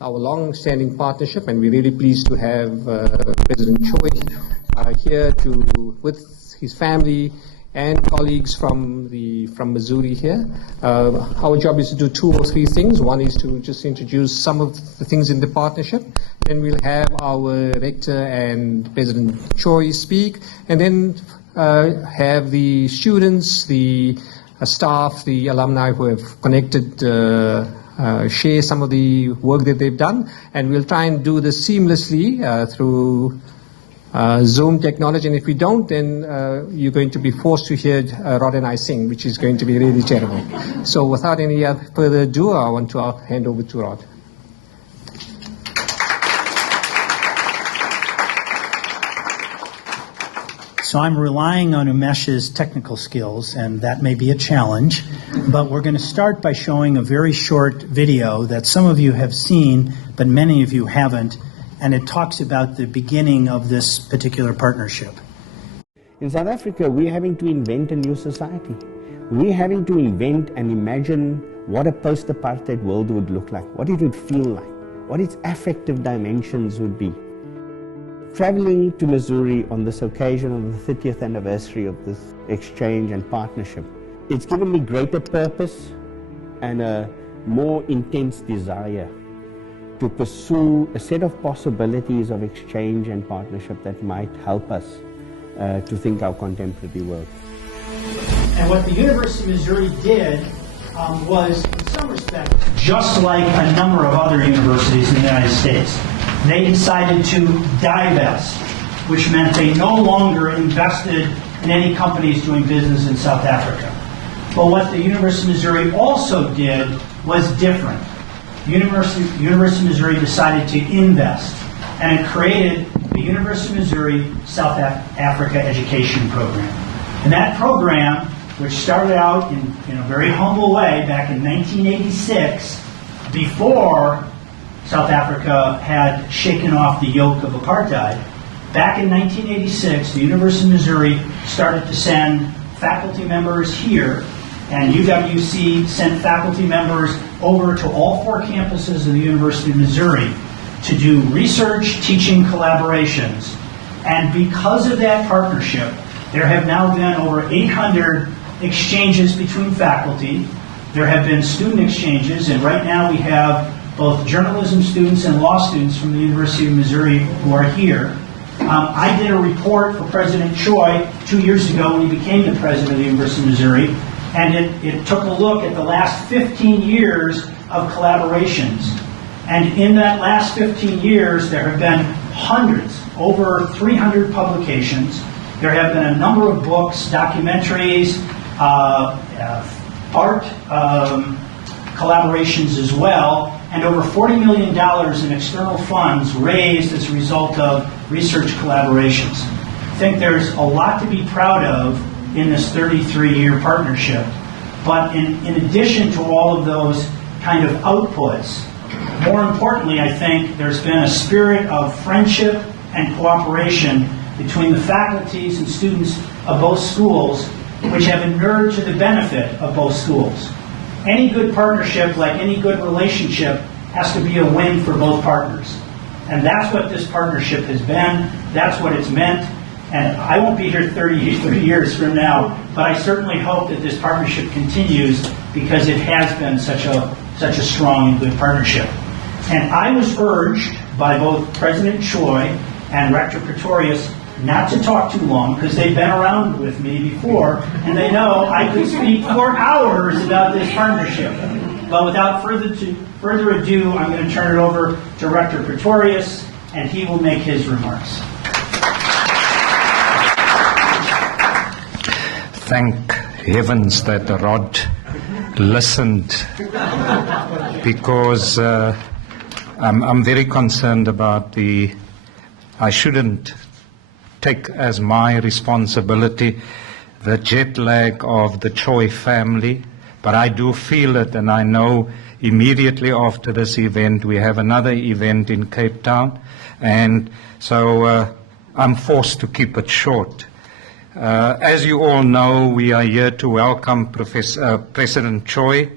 our long-standing partnership, and we're really pleased to have President Choi here with his family and colleagues from Missouri here. Our job is to do 2 or 3 things. One is to just introduce some of the things in the partnership. Then we'll have our rector and President Choi speak, and then have the students, the staff, the alumni who have connected share some of the work that they've done, and we'll try and do this seamlessly through Zoom technology, and if we don't, then you're going to be forced to hear Rod and I sing, which is going to be really terrible. So without any further ado, I want to hand over to Rod. So I'm relying on Umesh's technical skills, and that may be a challenge, but we're going to start by showing a very short video that some of you have seen, but many of you haven't, and it talks about the beginning of this particular partnership. In South Africa, we're having to invent a new society. We're having to invent and imagine what a post-apartheid world would look like, what it would feel like, what its affective dimensions would be. Traveling to Missouri on this occasion of the 30th anniversary of this exchange and partnership, it's given me greater purpose and a more intense desire to pursue a set of possibilities of exchange and partnership that might help us to think our contemporary world. And what the University of Missouri did was, in some respects, just like a number of other universities in the United States. They decided to divest, which meant they no longer invested in any companies doing business in South Africa. But what the University of Missouri also did was different. The University of Missouri decided to invest, and it created the University of Missouri South Africa Education Program. And that program, which started out in a very humble way back in 1986, before South Africa had shaken off the yoke of apartheid, back in 1986, the University of Missouri started to send faculty members here, and UWC sent faculty members over to all 4 campuses of the University of Missouri to do research, teaching collaborations. And because of that partnership, there have now been over 800 exchanges between faculty. There have been student exchanges, and right now we have both journalism students and law students from the University of Missouri who are here. I did a report for President Choi 2 years ago when he became the president of the University of Missouri, and it took a look at the last 15 years of collaborations. And in that last 15 years, there have been hundreds, over 300 publications. There have been a number of books, documentaries, art collaborations as well, and over $40 million in external funds raised as a result of research collaborations. I think there's a lot to be proud of in this 33-year partnership, but in addition to all of those kind of outputs, more importantly, I think there's been a spirit of friendship and cooperation between the faculties and students of both schools, which have inured to the benefit of both schools. Any good partnership, like any good relationship, has to be a win for both partners. And that's what this partnership has been. That's what it's meant. And I won't be here 30 years from now, but I certainly hope that this partnership continues because it has been such a strong and good partnership. And I was urged by both President Choi and Rector Pretorius not to talk too long because they've been around with me before and they know I could speak for hours about this partnership. But without further ado, I'm going to turn it over to Rector Pretorius and he will make his remarks. Thank heavens that Rod listened because I'm very concerned about I shouldn't take as my responsibility the jet lag of the Choi family, but I do feel it, and I know immediately after this event we have another event in Cape Town, and so I'm forced to keep it short. As you all know, we are here to welcome President Choi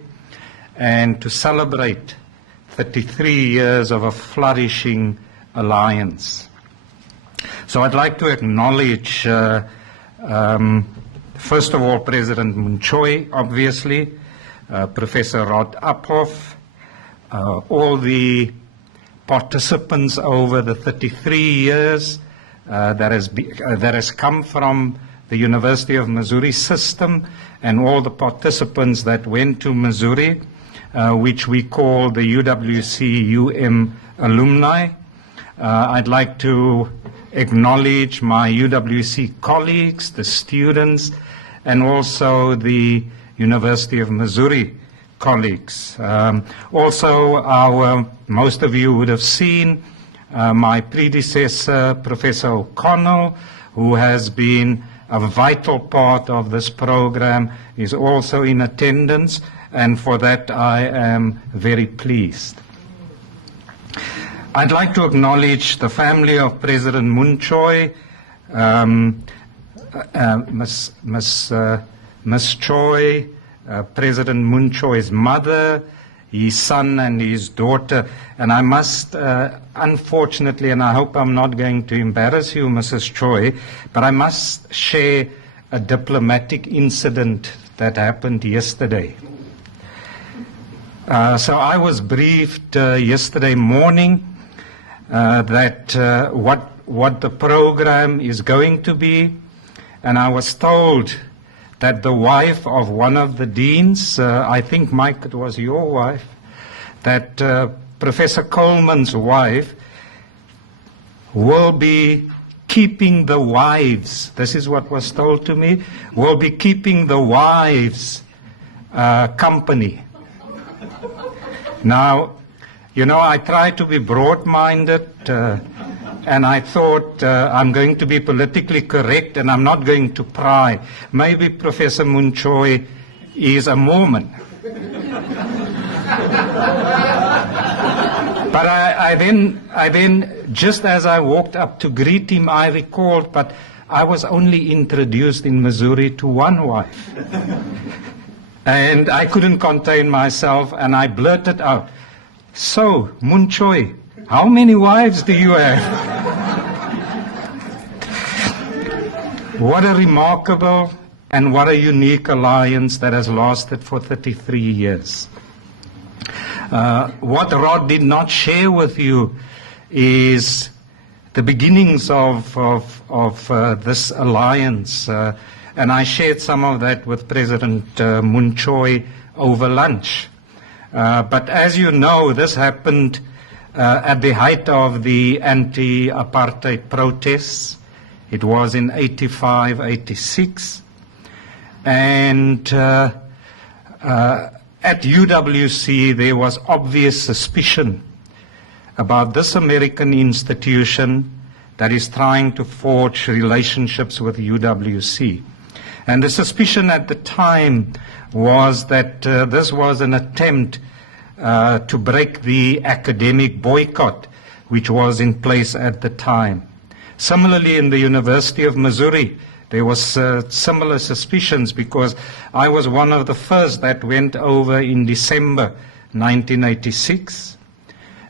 and to celebrate 33 years of a flourishing alliance. So I'd like to acknowledge, first of all, President Mun Choi, obviously, Professor Rod Uphoff, all the participants over the 33 years that has come from the University of Missouri system, and all the participants that went to Missouri, which we call the UWC UM alumni. I'd like to acknowledge my UWC colleagues, the students, and also the University of Missouri colleagues. Also, most of you would have seen my predecessor, Professor O'Connell, who has been a vital part of this program, is also in attendance, and for that I am very pleased. I'd like to acknowledge the family of President Mun Choi, Miss Choi, President Mun Choi's mother, his son and his daughter. And I must, unfortunately, and I hope I'm not going to embarrass you, Mrs. Choi, but I must share a diplomatic incident that happened yesterday. So I was briefed yesterday morning that what the program is going to be, and I was told that the wife of one of the deans, I think, Mike, it was your wife, that Professor Coleman's wife will be keeping the wives, this is what was told to me, will be keeping the wives company. Now, you know, I try to be broad-minded, and I thought I'm going to be politically correct and I'm not going to pry. Maybe Professor Mun Choi is a Mormon. But I then, just as I walked up to greet him, I recalled, but I was only introduced in Missouri to one wife. And I couldn't contain myself, and I blurted out, "So, Mun Choi, how many wives do you have?" What a remarkable and what a unique alliance that has lasted for 33 years. What Rod did not share with you is the beginnings of this alliance, and I shared some of that with President Mun Choi over lunch. But as you know, this happened at the height of the anti-apartheid protests. It was in 85, 86. And at UWC, there was obvious suspicion about this American institution that is trying to forge relationships with UWC. And the suspicion at the time was that this was an attempt to break the academic boycott which was in place at the time. Similarly, in the University of Missouri, there was similar suspicions, because I was one of the first that went over in December 1986.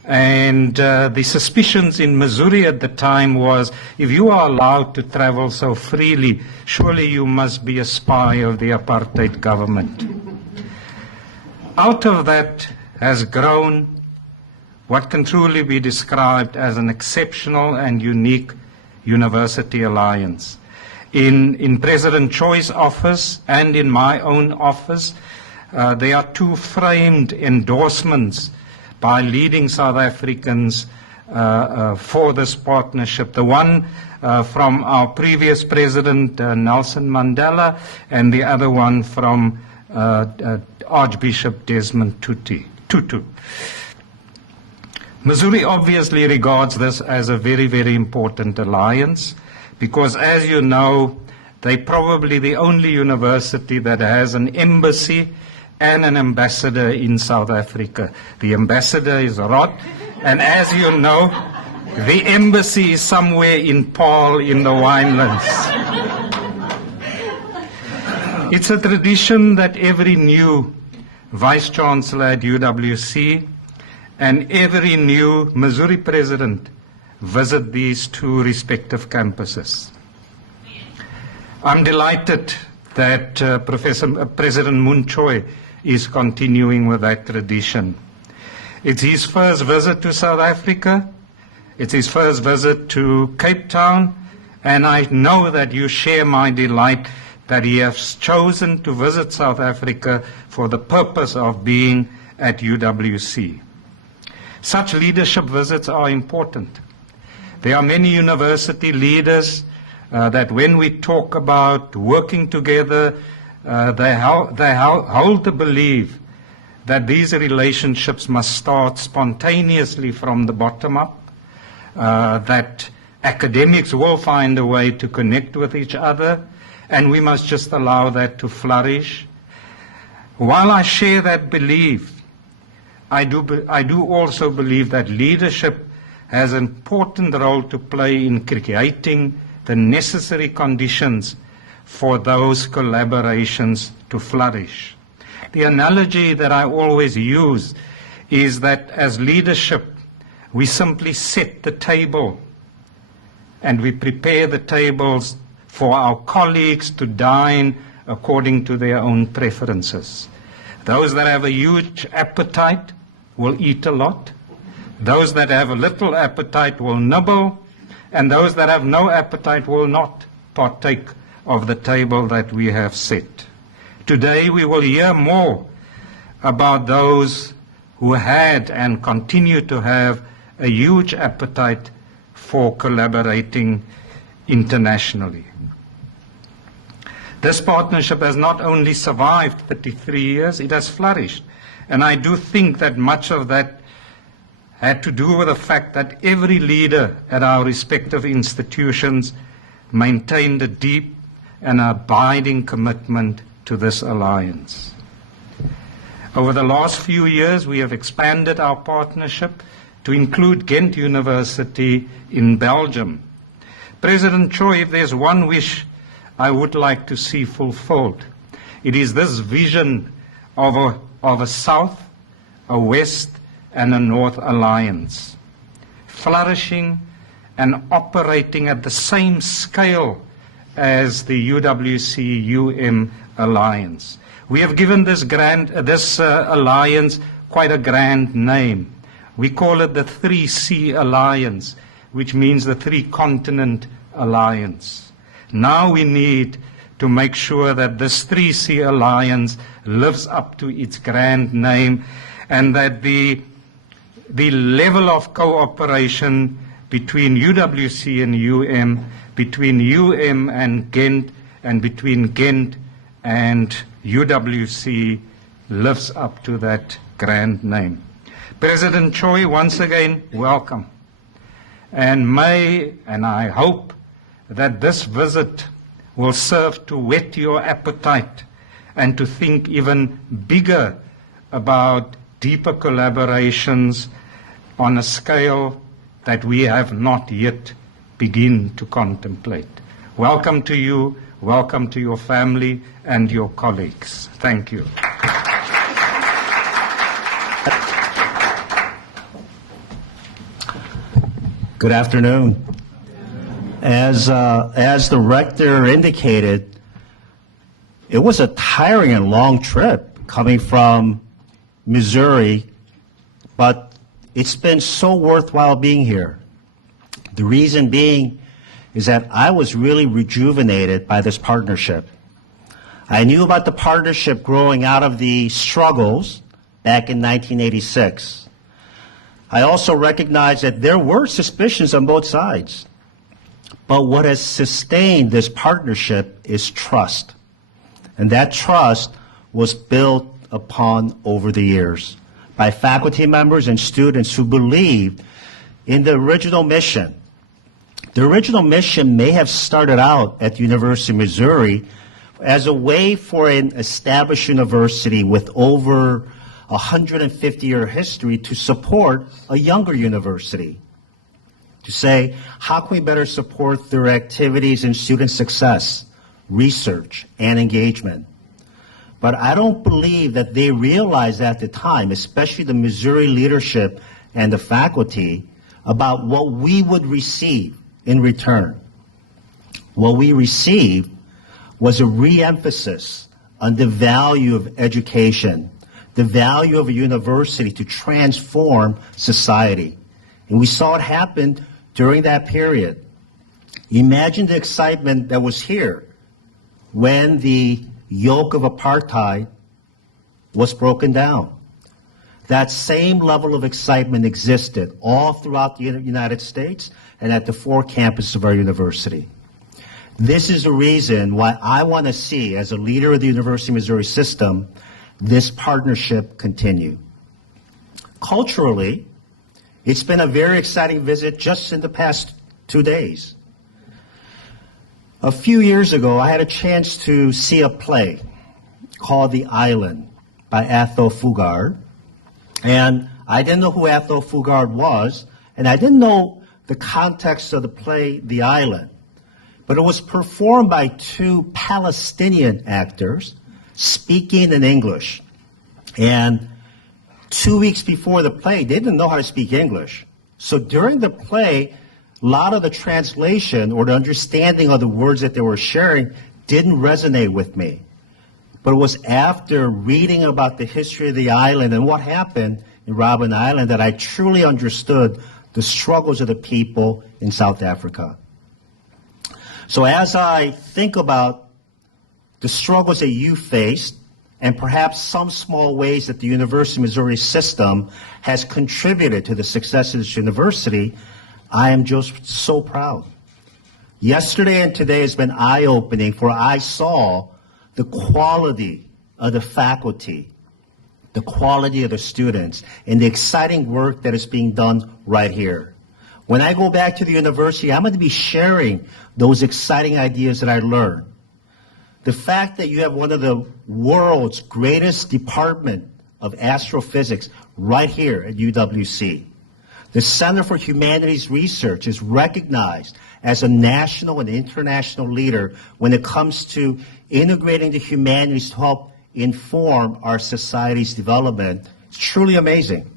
And the suspicions in Missouri at the time was, if you are allowed to travel so freely, surely you must be a spy of the apartheid government. Out of that has grown what can truly be described as an exceptional and unique university alliance. In President Choi's office and in my own office, there are two framed endorsements by leading South Africans for this partnership. The one from our previous president, Nelson Mandela, and the other one from Archbishop Desmond Tutu. Missouri obviously regards this as a very, very important alliance, because, as you know, they're probably the only university that has an embassy and an ambassador in South Africa. The ambassador is Rod, and as you know, the embassy is somewhere in Paarl in the winelands. It's a tradition that every new vice-chancellor at UWC and every new Missouri president visit these two respective campuses. I'm delighted that President Moon Choi is continuing with that tradition. It's his first visit to South Africa. It's his first visit to Cape Town, and I know that you share my delight that he has chosen to visit South Africa for the purpose of being at UWC. Such leadership visits are important. There are many university leaders that when we talk about working together, they hold the belief that these relationships must start spontaneously from the bottom up, that academics will find a way to connect with each other, and we must just allow that to flourish. While I share that belief, I do also believe that leadership has an important role to play in creating the necessary conditions for those collaborations to flourish. The analogy that I always use is that as leadership, we simply set the table and we prepare the tables for our colleagues to dine according to their own preferences. Those that have a huge appetite will eat a lot. Those that have a little appetite will nibble, and those that have no appetite will not partake of the table that we have set. Today we will hear more about those who had and continue to have a huge appetite for collaborating internationally. This partnership has not only survived 33 years, it has flourished. And I do think that much of that had to do with the fact that every leader at our respective institutions maintained a deep and abiding commitment to this alliance. Over the last few years, we have expanded our partnership to include Ghent University in Belgium. President Choi, if there's one wish I would like to see fulfilled, it is this vision of a South, a West, and a North alliance, flourishing and operating at the same scale as the UWC-UM alliance. We have given this alliance quite a grand name. We call it the 3C Alliance, which means the Three Continent Alliance. Now we need to make sure that this 3C Alliance lives up to its grand name, and that the level of cooperation between UWC and UM, between UM and Ghent, and between Ghent and UWC lives up to that grand name. President Choi, once again, welcome. And I hope that this visit will serve to whet your appetite and to think even bigger about deeper collaborations on a scale that we have not yet begun to contemplate. Welcome to you, welcome to your family and your colleagues. Thank you. Good afternoon. As the rector indicated, it was a tiring and long trip coming from Missouri, but it's been so worthwhile being here. The reason being is that I was really rejuvenated by this partnership. I knew about the partnership growing out of the struggles back in 1986. I also recognized that there were suspicions on both sides. But what has sustained this partnership is trust. And that trust was built upon over the years by faculty members and students who believed in the original mission. The original mission may have started out at the University of Missouri as a way for an established university with over 150-year history to support a younger university. To say, how can we better support their activities in student success, research, and engagement? But I don't believe that they realized at the time, especially the Missouri leadership, and the faculty about what we would receive in return. What we received was a re-emphasis on the value of education, the value of a university to transform society. And we saw it happen during that period. Imagine the excitement that was here when the yoke of apartheid was broken down. That same level of excitement existed all throughout the United States and at the 4 campuses of our university. This is the reason why I want to see, as a leader of the University of Missouri system, this partnership continue. Culturally, it's been a very exciting visit just in the past 2 days. A few years ago, I had a chance to see a play called The Island by Athol Fugard. And I didn't know who Athol Fugard was, and I didn't know the context of the play The Island. But it was performed by 2 Palestinian actors speaking in English. And 2 weeks before the play, they didn't know how to speak English. So during the play, a lot of the translation or the understanding of the words that they were sharing didn't resonate with me. But it was after reading about the history of the island and what happened in Robben Island that I truly understood the struggles of the people in South Africa. So as I think about the struggles that you faced, and perhaps some small ways that the University of Missouri system has contributed to the success of this university, I am just so proud. Yesterday and today has been eye-opening, for I saw the quality of the faculty, the quality of the students, and the exciting work that is being done right here. When I go back to the university, I'm going to be sharing those exciting ideas that I learned. The fact that you have one of the world's greatest department of astrophysics right here at UWC. The Center for Humanities Research is recognized as a national and international leader when it comes to integrating the humanities to help inform our society's development. It's truly amazing.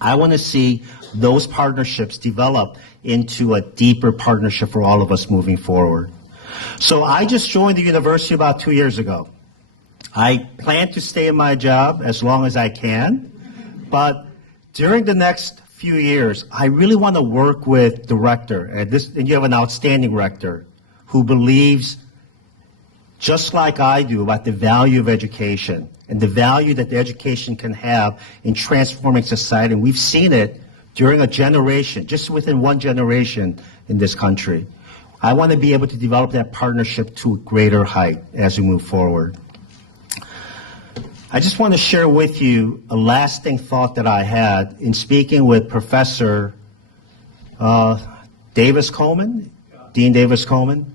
I want to see those partnerships develop into a deeper partnership for all of us moving forward. So I just joined the university about 2 years ago. I plan to stay in my job as long as I can, but during the next few years, I really want to work with the rector, and you have an outstanding rector who believes, just like I do, about the value of education and the value that the education can have in transforming society. And we've seen it during a generation, just within one generation in this country. I want to be able to develop that partnership to a greater height as we move forward. I just want to share with you a lasting thought that I had in speaking with Professor Davis Coleman, Dean Davis Coleman.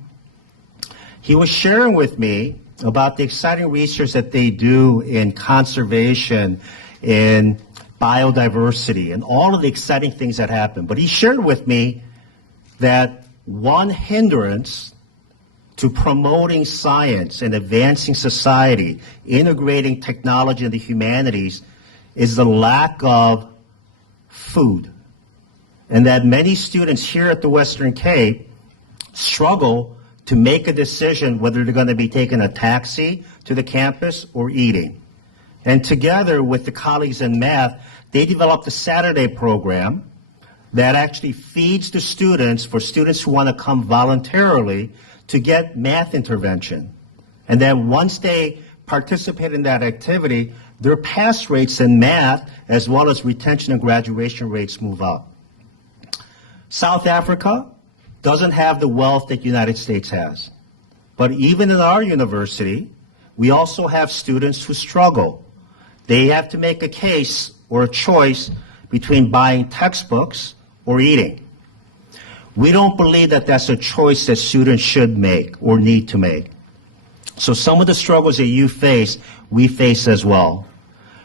He was sharing with me about the exciting research that they do in conservation, in biodiversity, and all of the exciting things that happen. But he shared with me that one hindrance to promoting science and advancing society, integrating technology and the humanities, is the lack of food. And that many students here at the Western Cape struggle to make a decision whether they're going to be taking a taxi to the campus or eating. And together with the colleagues in math, they developed a Saturday program that actually feeds the students, for students who want to come voluntarily, to get math intervention. And then once they participate in that activity, their pass rates in math, as well as retention and graduation rates, move up. South Africa doesn't have the wealth that the United States has. But even in our university, we also have students who struggle. They have to make a case or a choice between buying textbooks or eating. We don't believe that that's a choice that students should make or need to make. So some of the struggles that you face, we face as well.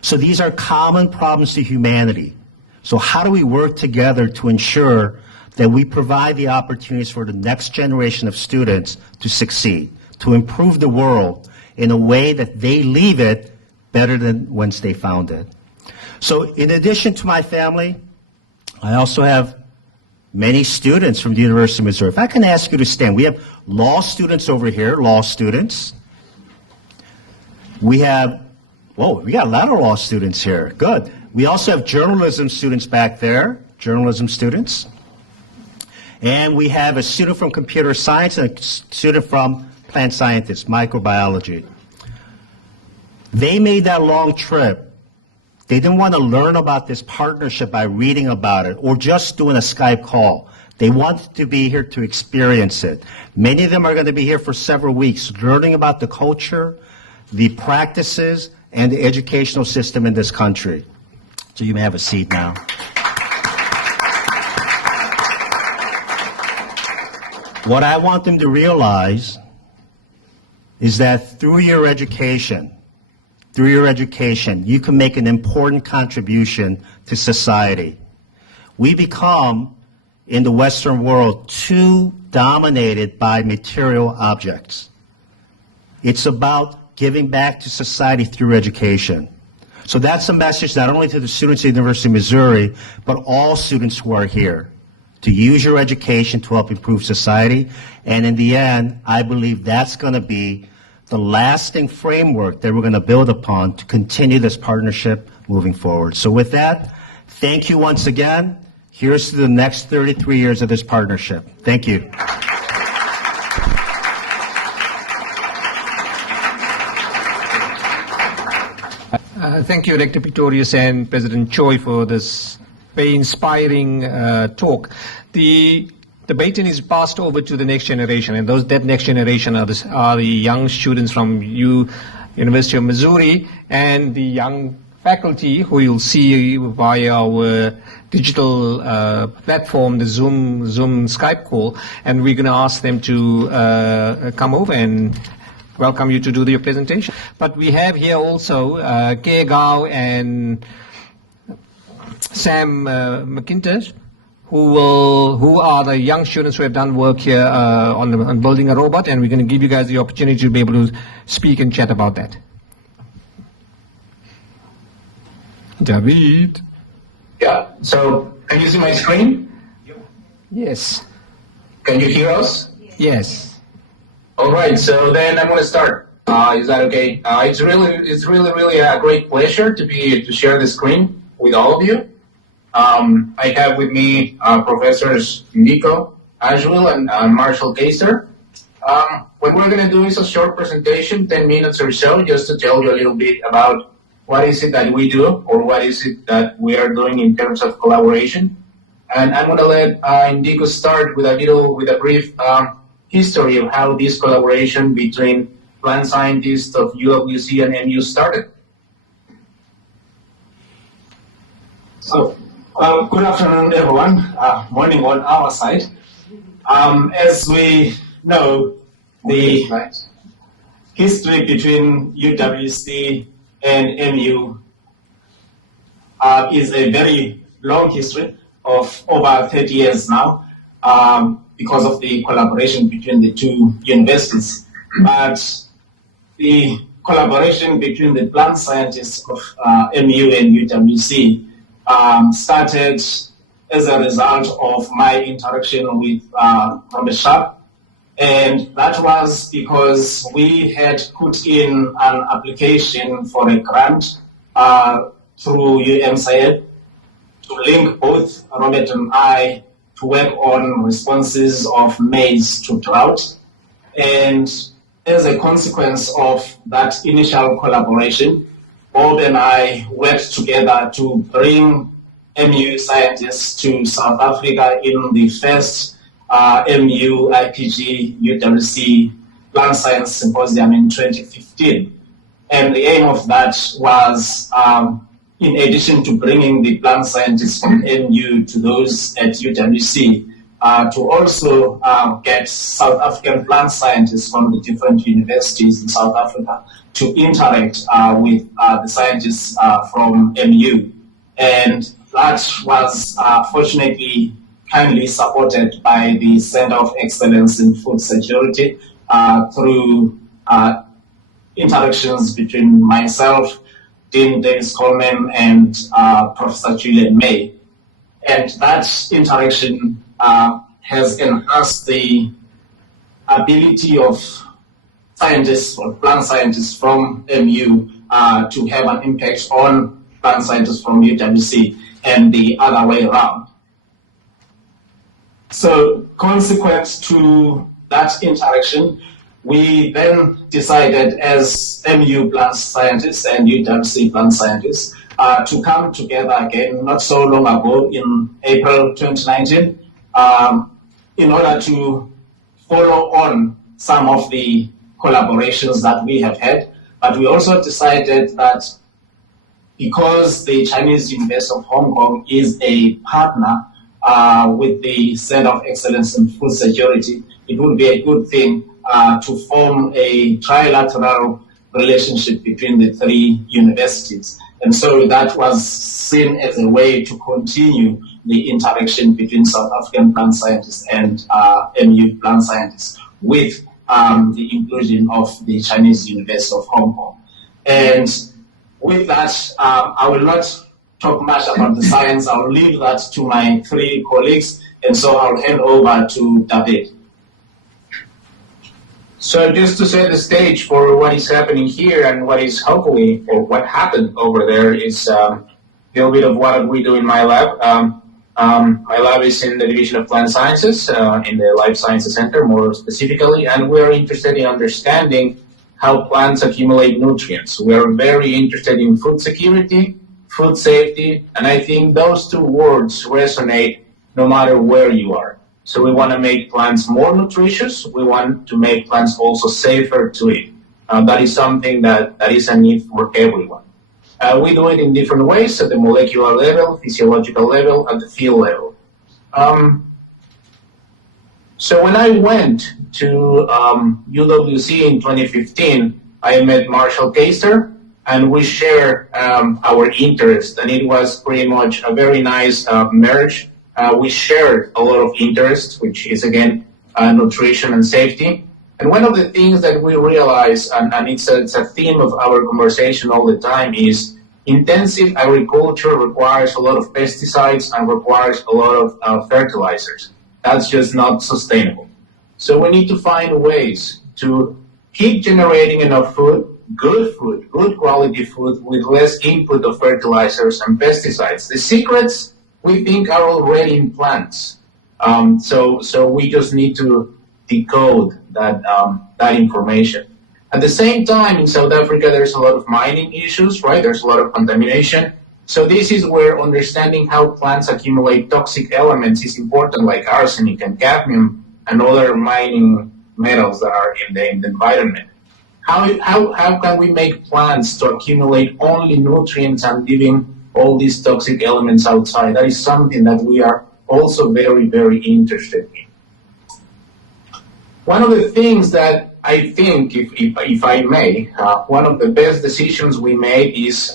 So these are common problems to humanity. So how do we work together to ensure that we provide the opportunities for the next generation of students to succeed, to improve the world in a way that they leave it better than whence they found it? So in addition to my family, I also have many students from the University of Missouri. If I can ask you to stand, we have law students over here, law students. We have, whoa, we got a lot of law students here. Good. We also have journalism students back there, journalism students. And we have a student from computer science and a student from plant scientists, microbiology. They made that long trip. They didn't want to learn about this partnership by reading about it or just doing a Skype call. They wanted to be here to experience it. Many of them are going to be here for several weeks, learning about the culture, the practices, and the educational system in this country. So you may have a seat now. What I want them to realize is that through your education, you can make an important contribution to society. We become, in the Western world, too dominated by material objects. It's about giving back to society through education. So that's a message not only to the students at the University of Missouri, but all students who are here, to use your education to help improve society. And in the end, I believe that's going to be the lasting framework that we're going to build upon to continue this partnership moving forward. So with that, thank you once again. Here's to the next 33 years of this partnership. Thank you. Thank you, Rector Pretorius and President Choi, for this very inspiring talk. The baton is passed over to the next generation, and that next generation are the young students from University of Missouri and the young faculty who you'll see via our digital platform, the Zoom Skype call, and we're going to ask them to come over and welcome you to do your presentation. But we have here also Kay Gao and Sam McIntosh, who are the young students who have done work here on building a robot, and we're going to give you guys the opportunity to be able to speak and chat about that. David. Yeah, so can you see my screen? Yes. Can you hear us? Yes. All right, so then I'm going to start. Is that okay? It's really a great pleasure to share the screen with all of you. I have with me Professors Nico Ashwell and Marshall Kaiser. What we're going to do is a short presentation, 10 minutes or so, just to tell you a little bit about what is it that we do, or what is it that we are doing in terms of collaboration. And I'm going to let Indigo start with a brief history of how this collaboration between plant scientists of UWC and MU started. So, good afternoon, everyone. Morning on our side. As we know, the history between UWC and MU is a very long history of over 30 years now, because of the collaboration between the two universities. But the collaboration between the plant scientists of MU and UWC started as a result of my interaction with Robert Sharp, and that was because we had put in an application for a grant through UMSAID to link both Robert and I to work on responses of maize to drought. And as a consequence of that initial collaboration, Bob and I worked together to bring MU scientists to South Africa in the first MU IPG UWC Plant Science Symposium in 2015. And the aim of that was, in addition to bringing the plant scientists from MU to those at UWC, to also get South African plant scientists from the different universities in South Africa to interact with the scientists from MU. And that was fortunately kindly supported by the Center of Excellence in Food Security through interactions between myself, Dean Davis Coleman, and Professor Julian May. And that interaction has enhanced the ability of scientists or plant scientists from MU to have an impact on plant scientists from UWC and the other way around. So consequent to that interaction, we then decided as MU plant scientists and UWC plant scientists to come together again not so long ago in April 2019 in order to follow on some of the collaborations that we have had. But we also decided that because the Chinese University of Hong Kong is a partner with the Center of Excellence in Food Security, it would be a good thing to form a trilateral relationship between the three universities. And so that was seen as a way to continue the interaction between South African plant scientists and MU plant scientists with the inclusion of the Chinese University of Hong Kong. And with that, I will not talk much about the science. I'll leave that to my three colleagues, and so I'll hand over to David. So just to set the stage for what is happening here and what is hopefully, or what happened over there is a little bit of what we do in my lab. My lab is in the Division of Plant Sciences, in the Life Sciences Center more specifically, and we're interested in understanding how plants accumulate nutrients. We are very interested in food security, food safety, and I think those two words resonate no matter where you are. So we want to make plants more nutritious. We want to make plants also safer to eat. That is something that is a need for everyone. We do it in different ways at the molecular level, physiological level, at the field level. So when I went to UWC in 2015, I met Marshall Kaister, and we shared our interest, and it was pretty much a very nice merge. We shared a lot of interest, which is, again, nutrition and safety. And one of the things that we realize, and it's a theme of our conversation all the time, is intensive agriculture requires a lot of pesticides and requires a lot of fertilizers. That's just not sustainable. So we need to find ways to keep generating enough food, good quality food, with less input of fertilizers and pesticides. The secrets, we think, are already in plants. So we just need to decode that information. At the same time, in South Africa, there's a lot of mining issues, right? There's a lot of contamination. So this is where understanding how plants accumulate toxic elements is important, like arsenic and cadmium and other mining metals that are in the environment. How can we make plants to accumulate only nutrients and leaving all these toxic elements outside? That is something that we are also very, very interested in. One of the things that I think, if I may, one of the best decisions we made is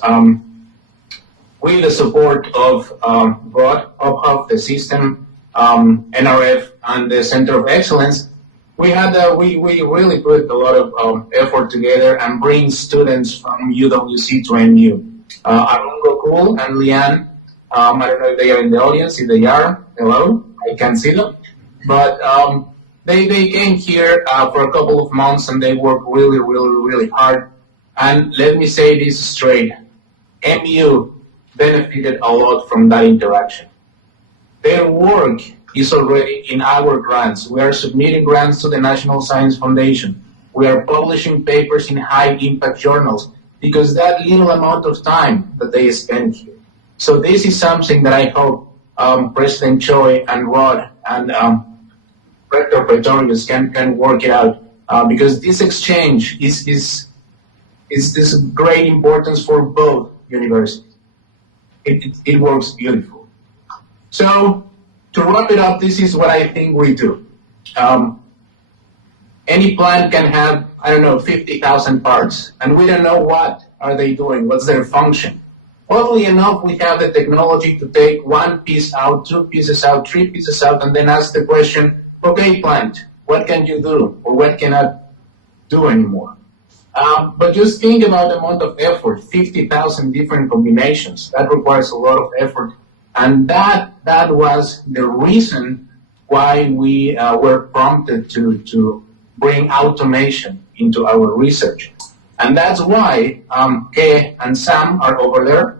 with the support of Rod, of the system, NRF, and the Center of Excellence, we really put a lot of effort together and bring students from UWC to MU. Arun Gokul and Lian, I don't know if they are in the audience. If they are, hello, I can't see them. But they came here for a couple of months and they worked really, really, really hard. And let me say this straight, MU benefited a lot from that interaction. Their work is already in our grants. We are submitting grants to the National Science Foundation. We are publishing papers in high-impact journals because that little amount of time that they spend here. So this is something that I hope President Choi and Rod and Rector Pretorius can work it out because this exchange is this great importance for both universities. It works beautiful. So to wrap it up, this is what I think we do. Any plant can have, 50,000 parts, and we don't know what are they doing, what's their function. Oddly enough, we have the technology to take one piece out, two pieces out, three pieces out, and then ask the question, okay, plant, what can you do, or what cannot do anymore? But just think about the amount of effort, 50,000 different combinations. That requires a lot of effort And that was the reason why we were prompted to bring automation into our research. And that's why Kay and Sam are over there.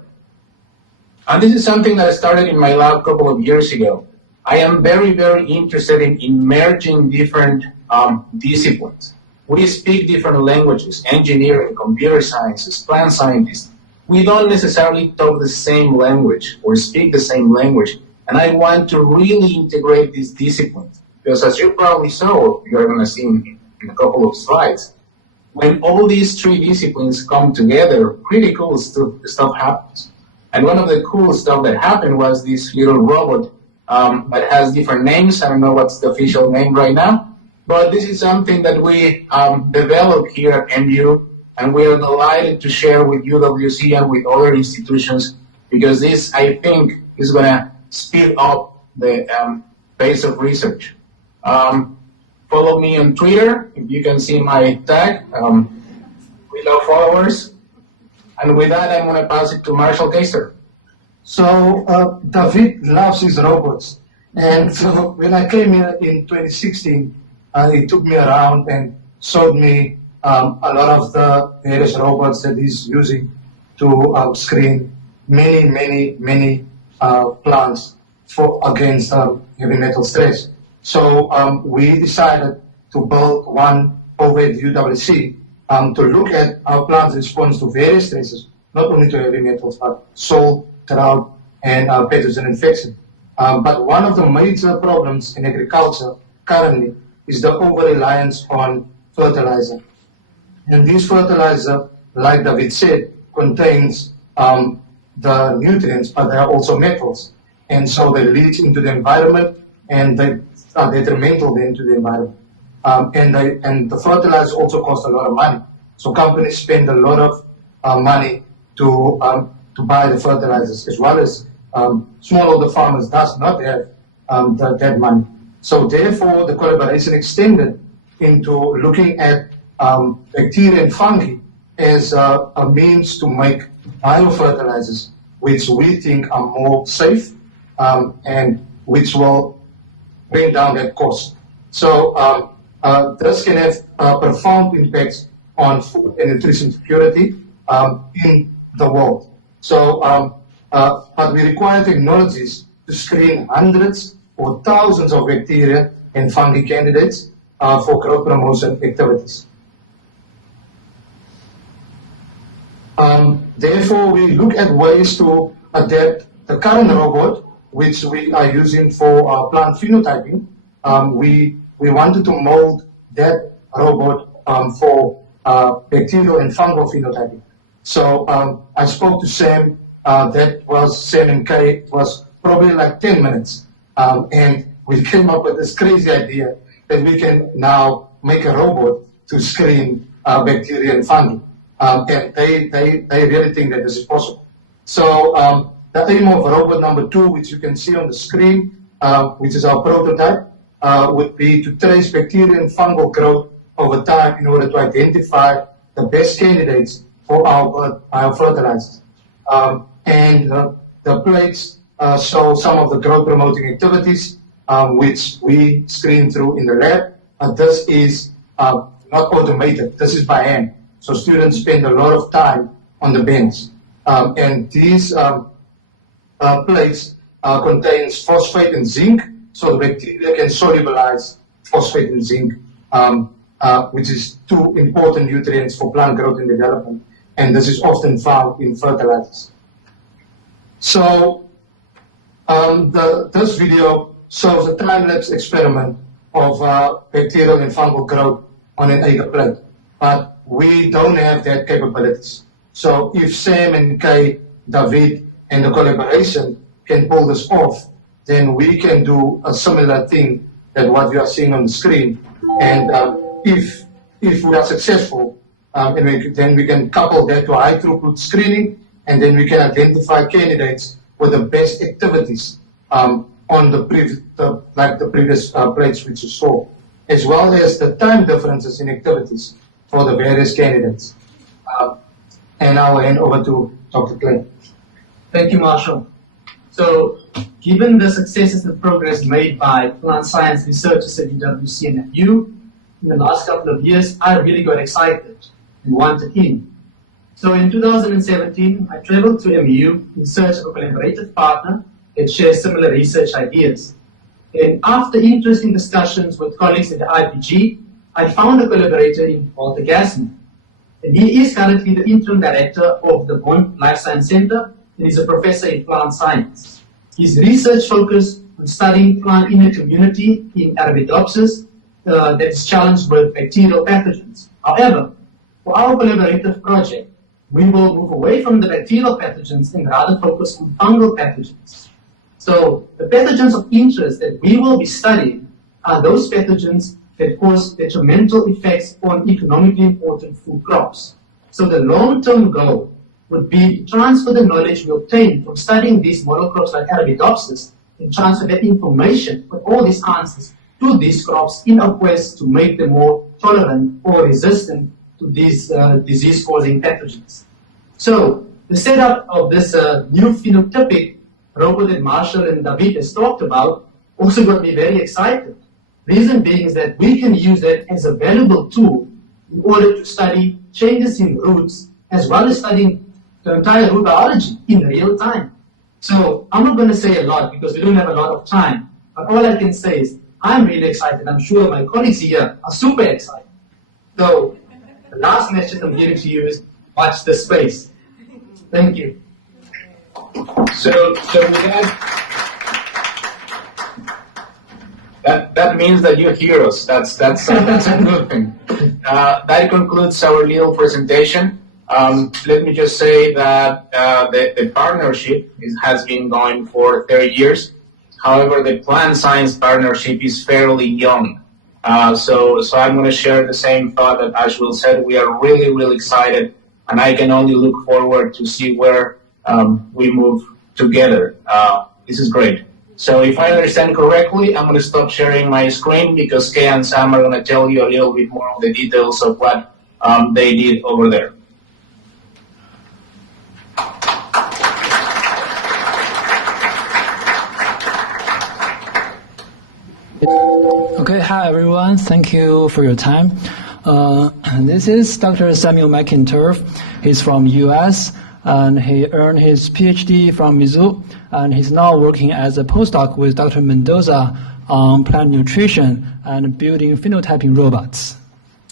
And this is something that I started in my lab a couple of years ago. I am very, very interested in merging different disciplines. We speak different languages, engineering, computer sciences, plant scientists. We don't necessarily talk the same language or speak the same language. And I want to really integrate these disciplines. Because as you probably saw, you're going to see in a couple of slides, when all these three disciplines come together, pretty cool stuff happens. And one of the cool stuff that happened was this little robot that has different names. I don't know what's the official name right now, but this is something that we developed here at MU, and we are delighted to share with UWC and with other institutions, because this, I think, is going to speed up the pace of research. Follow me on Twitter, if you can see my tag. We love followers. And with that, I'm going to pass it to Marshall Kaiser. So David loves his robots. And so when I came here in 2016, he took me around and showed me a lot of the various robots that he's using to screen many plants against heavy metal stress. So we decided to build one over at UWC to look at our plant's response to various stresses, not only to heavy metals, but salt, drought, and pathogen infection. But one of the major problems in agriculture currently is the over-reliance on fertilizer. And this fertilizer, like David said, contains the nutrients, but they are also metals. And so they leach into the environment, and they are detrimental then to the environment. And the fertilizer also costs a lot of money. So companies spend a lot of money to buy the fertilizers, as well as smallholder farmers does not have that money. So therefore, the collaboration extended into looking at bacteria and fungi as a means to make biofertilizers, which we think are more safe and which will bring down that cost. So this can have profound impacts on food and nutrition security in the world. So, but we require technologies to screen hundreds or thousands of bacteria and fungi candidates for crop promotion activities. Therefore, we look at ways to adapt the current robot, which we are using for plant phenotyping. We wanted to mold that robot for bacterial and fungal phenotyping. So I spoke to Sam. That was Sam and Kay. It was probably like 10 minutes, and we came up with this crazy idea that we can now make a robot to screen bacteria and fungi. And they really think that this is possible. So the aim of robot number 2, which you can see on the screen, which is our prototype, would be to trace bacterial and fungal growth over time in order to identify the best candidates for our fertilizers. And the plates show some of the growth promoting activities which we screen through in the lab. This is not automated. This is by hand. So students spend a lot of time on the bench. And these plates contains phosphate and zinc, so the bacteria can solubilize phosphate and zinc, which is two important nutrients for plant growth and development. And this is often found in fertilizers. So this video shows a time-lapse experiment of bacterial and fungal growth on an agar plate. But we don't have that capabilities. So if Sam and Kay, David, and the collaboration can pull this off, then we can do a similar thing that what you are seeing on the screen. And if we are successful, then we can couple that to high throughput screening, and then we can identify candidates with the best activities on the previous plates which you saw, as well as the time differences in activities for the various candidates. And I will hand over to Dr. Clay. Thank you, Marshall. So, given the successes and progress made by plant science researchers at UWC and FU in the last couple of years, I really got excited and wanted in. So in 2017, I traveled to MU in search of a collaborative partner that shares similar research ideas. And after interesting discussions with colleagues at the IPG, I found a collaborator in Walter Gassman. And he is currently the interim director of the Bond Life Science Center, and is a professor in plant science. His research focused on studying plant inner community in Arabidopsis that is challenged with bacterial pathogens. However, for our collaborative project, we will move away from the bacterial pathogens and rather focus on fungal pathogens. So the pathogens of interest that we will be studying are those pathogens that cause detrimental effects on economically important food crops. So the long-term goal would be to transfer the knowledge we obtained from studying these model crops like Arabidopsis and transfer that information with all these answers to these crops in a quest to make them more tolerant or resistant to these disease-causing pathogens. So the setup of this new phenotypic robot that Marshall and David has talked about also got me very excited. Reason being is that we can use that as a valuable tool in order to study changes in roots as well as studying the entire root biology in real time. So I'm not going to say a lot because we don't have a lot of time, but all I can say is I'm really excited. I'm sure my colleagues here are super excited. So the last message I'm giving to you is watch the space. Thank you. So with that means that you hear us. That's a good thing. That concludes our little presentation. Let me just say that the partnership has been going for 30 years. However, the plant science partnership is fairly young. So I'm going to share the same thought that Ashwell said. We are really, really excited, and I can only look forward to see where we move together. This is great. So if I understand correctly, I'm going to stop sharing my screen because Kay and Sam are going to tell you a little bit more of the details of what they did over there. Okay, hi everyone. Thank you for your time. This is Dr. Samuel McInturf. He's from US and he earned his PhD from Missouri and he's now working as a postdoc with Dr. Mendoza on plant nutrition and building phenotyping robots.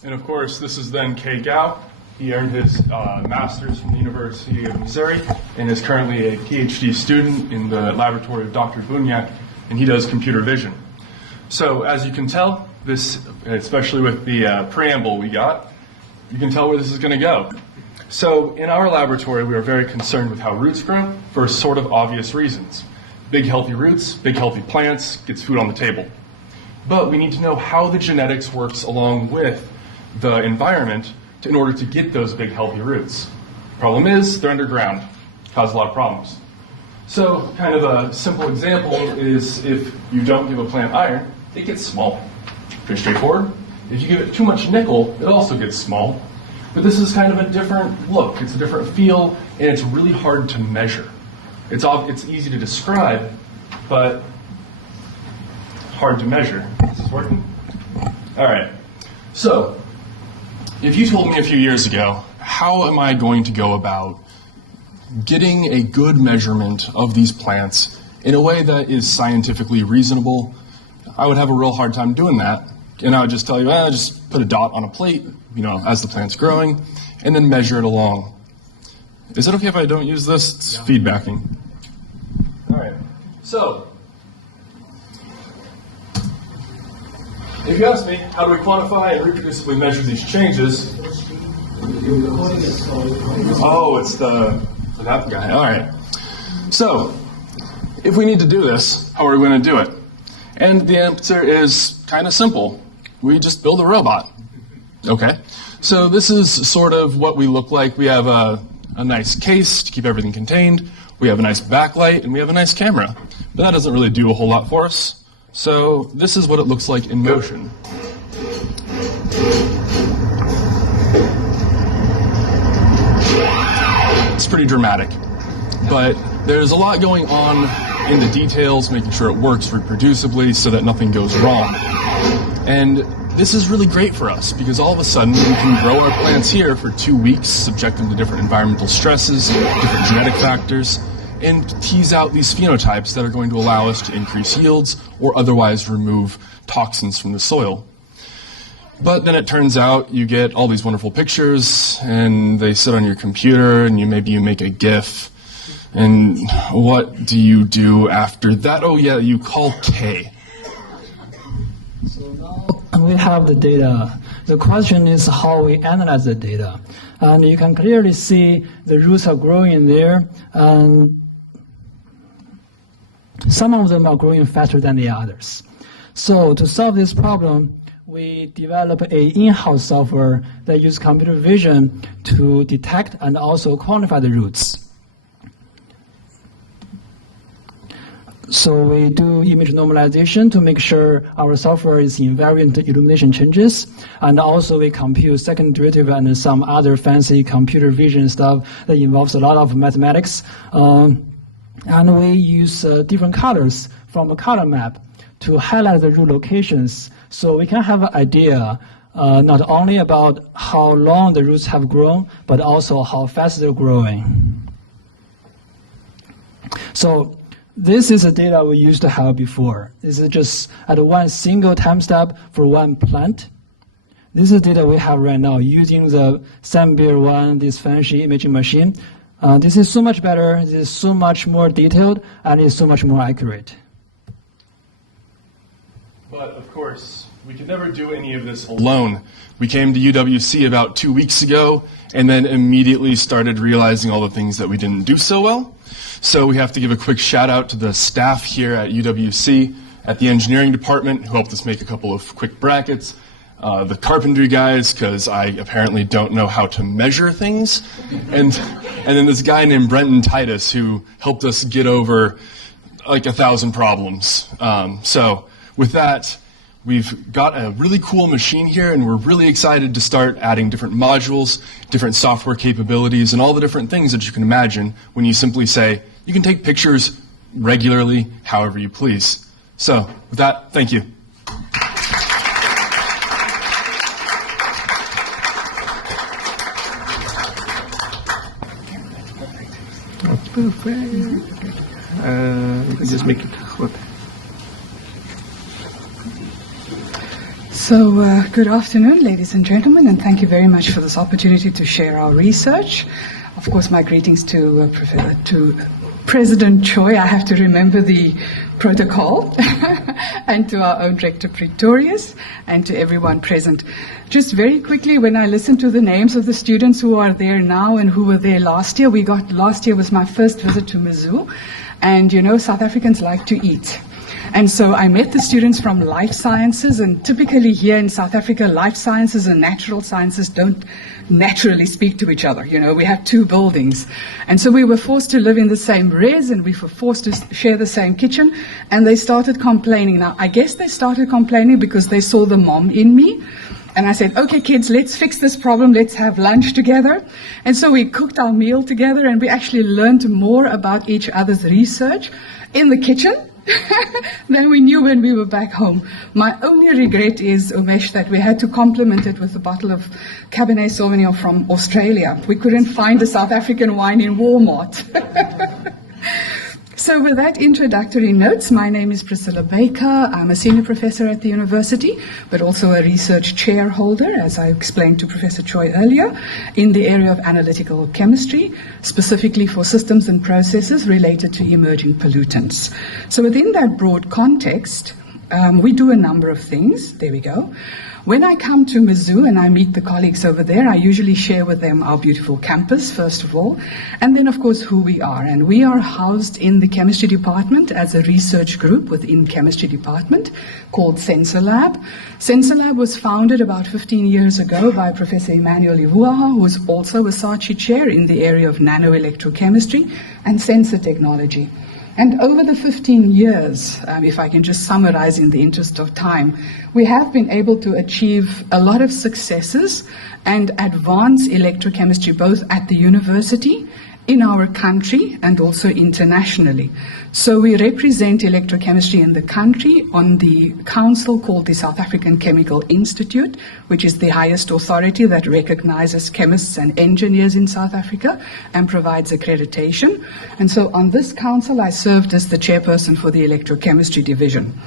And of course, this is then Kay Gao. He earned his master's from the University of Missouri and is currently a PhD student in the laboratory of Dr. Bunyak, and he does computer vision. So as you can tell, this, especially with the preamble we got, you can tell where this is going to go. So in our laboratory, we are very concerned with how roots grow for sort of obvious reasons. Big healthy roots, big healthy plants, gets food on the table. But we need to know how the genetics works along with the environment in order to get those big healthy roots. Problem is, they're underground, cause a lot of problems. So kind of a simple example is if you don't give a plant iron, it gets small. Pretty straightforward. If you give it too much nickel, it also gets small. But this is kind of a different look. It's a different feel, and it's really hard to measure. It's easy to describe, but hard to measure. Is this working? All right. So, if you told me a few years ago, how am I going to go about getting a good measurement of these plants in a way that is scientifically reasonable, I would have a real hard time doing that. And I would just tell you, just put a dot on a plate, as the plant's growing, and then measure it along. Is it okay if I don't use this? It's feedbacking. All right. So, if you ask me, how do we quantify and reproducibly measure these changes? Oh, it's that guy. All right. So, if we need to do this, how are we going to do it? And the answer is kind of simple. We just build a robot. Okay. So this is sort of what we look like. We have a nice case to keep everything contained. We have a nice backlight, and we have a nice camera. But that doesn't really do a whole lot for us. So this is what it looks like in motion. It's pretty dramatic. But there's a lot going on in the details, making sure it works reproducibly so that nothing goes wrong. And this is really great for us because all of a sudden we can grow our plants here for 2 weeks, subject them to different environmental stresses, different genetic factors, and tease out these phenotypes that are going to allow us to increase yields or otherwise remove toxins from the soil. But then it turns out you get all these wonderful pictures and they sit on your computer and maybe you make a GIF. And what do you do after that? Oh yeah, you call K. So now we have the data. The question is how we analyze the data. And you can clearly see the roots are growing there, and some of them are growing faster than the others. So to solve this problem, we develop a in-house software that uses computer vision to detect and also quantify the roots. So we do image normalization to make sure our software is invariant to illumination changes, and also we compute second derivative and some other fancy computer vision stuff that involves a lot of mathematics. And we use different colors from a color map to highlight the root locations, so we can have an idea not only about how long the roots have grown, but also how fast they're growing. So this is the data we used to have before. This is just at one single time step for one plant. This is data we have right now using the Sambeer one, this fancy imaging machine. This is so much better, this is so much more detailed, and it's so much more accurate. But of course, we could never do any of this alone. We came to UWC about 2 weeks ago and then immediately started realizing all the things that we didn't do so well. So we have to give a quick shout out to the staff here at UWC, at the engineering department, who helped us make a couple of quick brackets, the carpentry guys, because I apparently don't know how to measure things, and then this guy named Brenton Titus, who helped us get over like 1,000 problems. So with that, we've got a really cool machine here, and we're really excited to start adding different modules, different software capabilities, and all the different things that you can imagine when you simply say, you can take pictures regularly, however you please. So with that, thank you. Perfect. You can just make it flip. So, good afternoon, ladies and gentlemen, and thank you very much for this opportunity to share our research. Of course, my greetings to President Choi. I have to remember the protocol, and to our own Rector Pretorius, and to everyone present. Just very quickly, when I listen to the names of the students who are there now and who were there last year, last year was my first visit to Mizzou, and you know, South Africans like to eat. And so I met the students from life sciences, and typically here in South Africa, life sciences and natural sciences don't naturally speak to each other. You know, we have two buildings. And so we were forced to live in the same res, and we were forced to share the same kitchen, and they started complaining. Now, I guess they started complaining because they saw the mom in me. And I said, okay, kids, let's fix this problem. Let's have lunch together. And so we cooked our meal together, and we actually learned more about each other's research in the kitchen than we knew when we were back home. My only regret is, Umesh, that we had to complement it with a bottle of Cabernet Sauvignon from Australia. We couldn't find a South African wine in Walmart. So with that introductory notes, my name is Priscilla Baker. I'm a senior professor at the university, but also a research chair holder, as I explained to Professor Choi earlier, in the area of analytical chemistry, specifically for systems and processes related to emerging pollutants. So within that broad context, we do a number of things. There we go. When I come to Mizzou and I meet the colleagues over there, I usually share with them our beautiful campus, first of all, and then, of course, who we are. And we are housed in the chemistry department as a research group within chemistry department called Sensor Lab. Sensor Lab was founded about 15 years ago by Professor Emmanuel Ivuaha, who is also a Saatchi chair in the area of nanoelectrochemistry and sensor technology. And over the 15 years, if I can just summarize in the interest of time, we have been able to achieve a lot of successes and advance electrochemistry both at the university in our country and also internationally. So we represent electrochemistry in the country on the council called the South African Chemical Institute, which is the highest authority that recognizes chemists and engineers in South Africa and provides accreditation. And so on this council, I served as the chairperson for the electrochemistry division.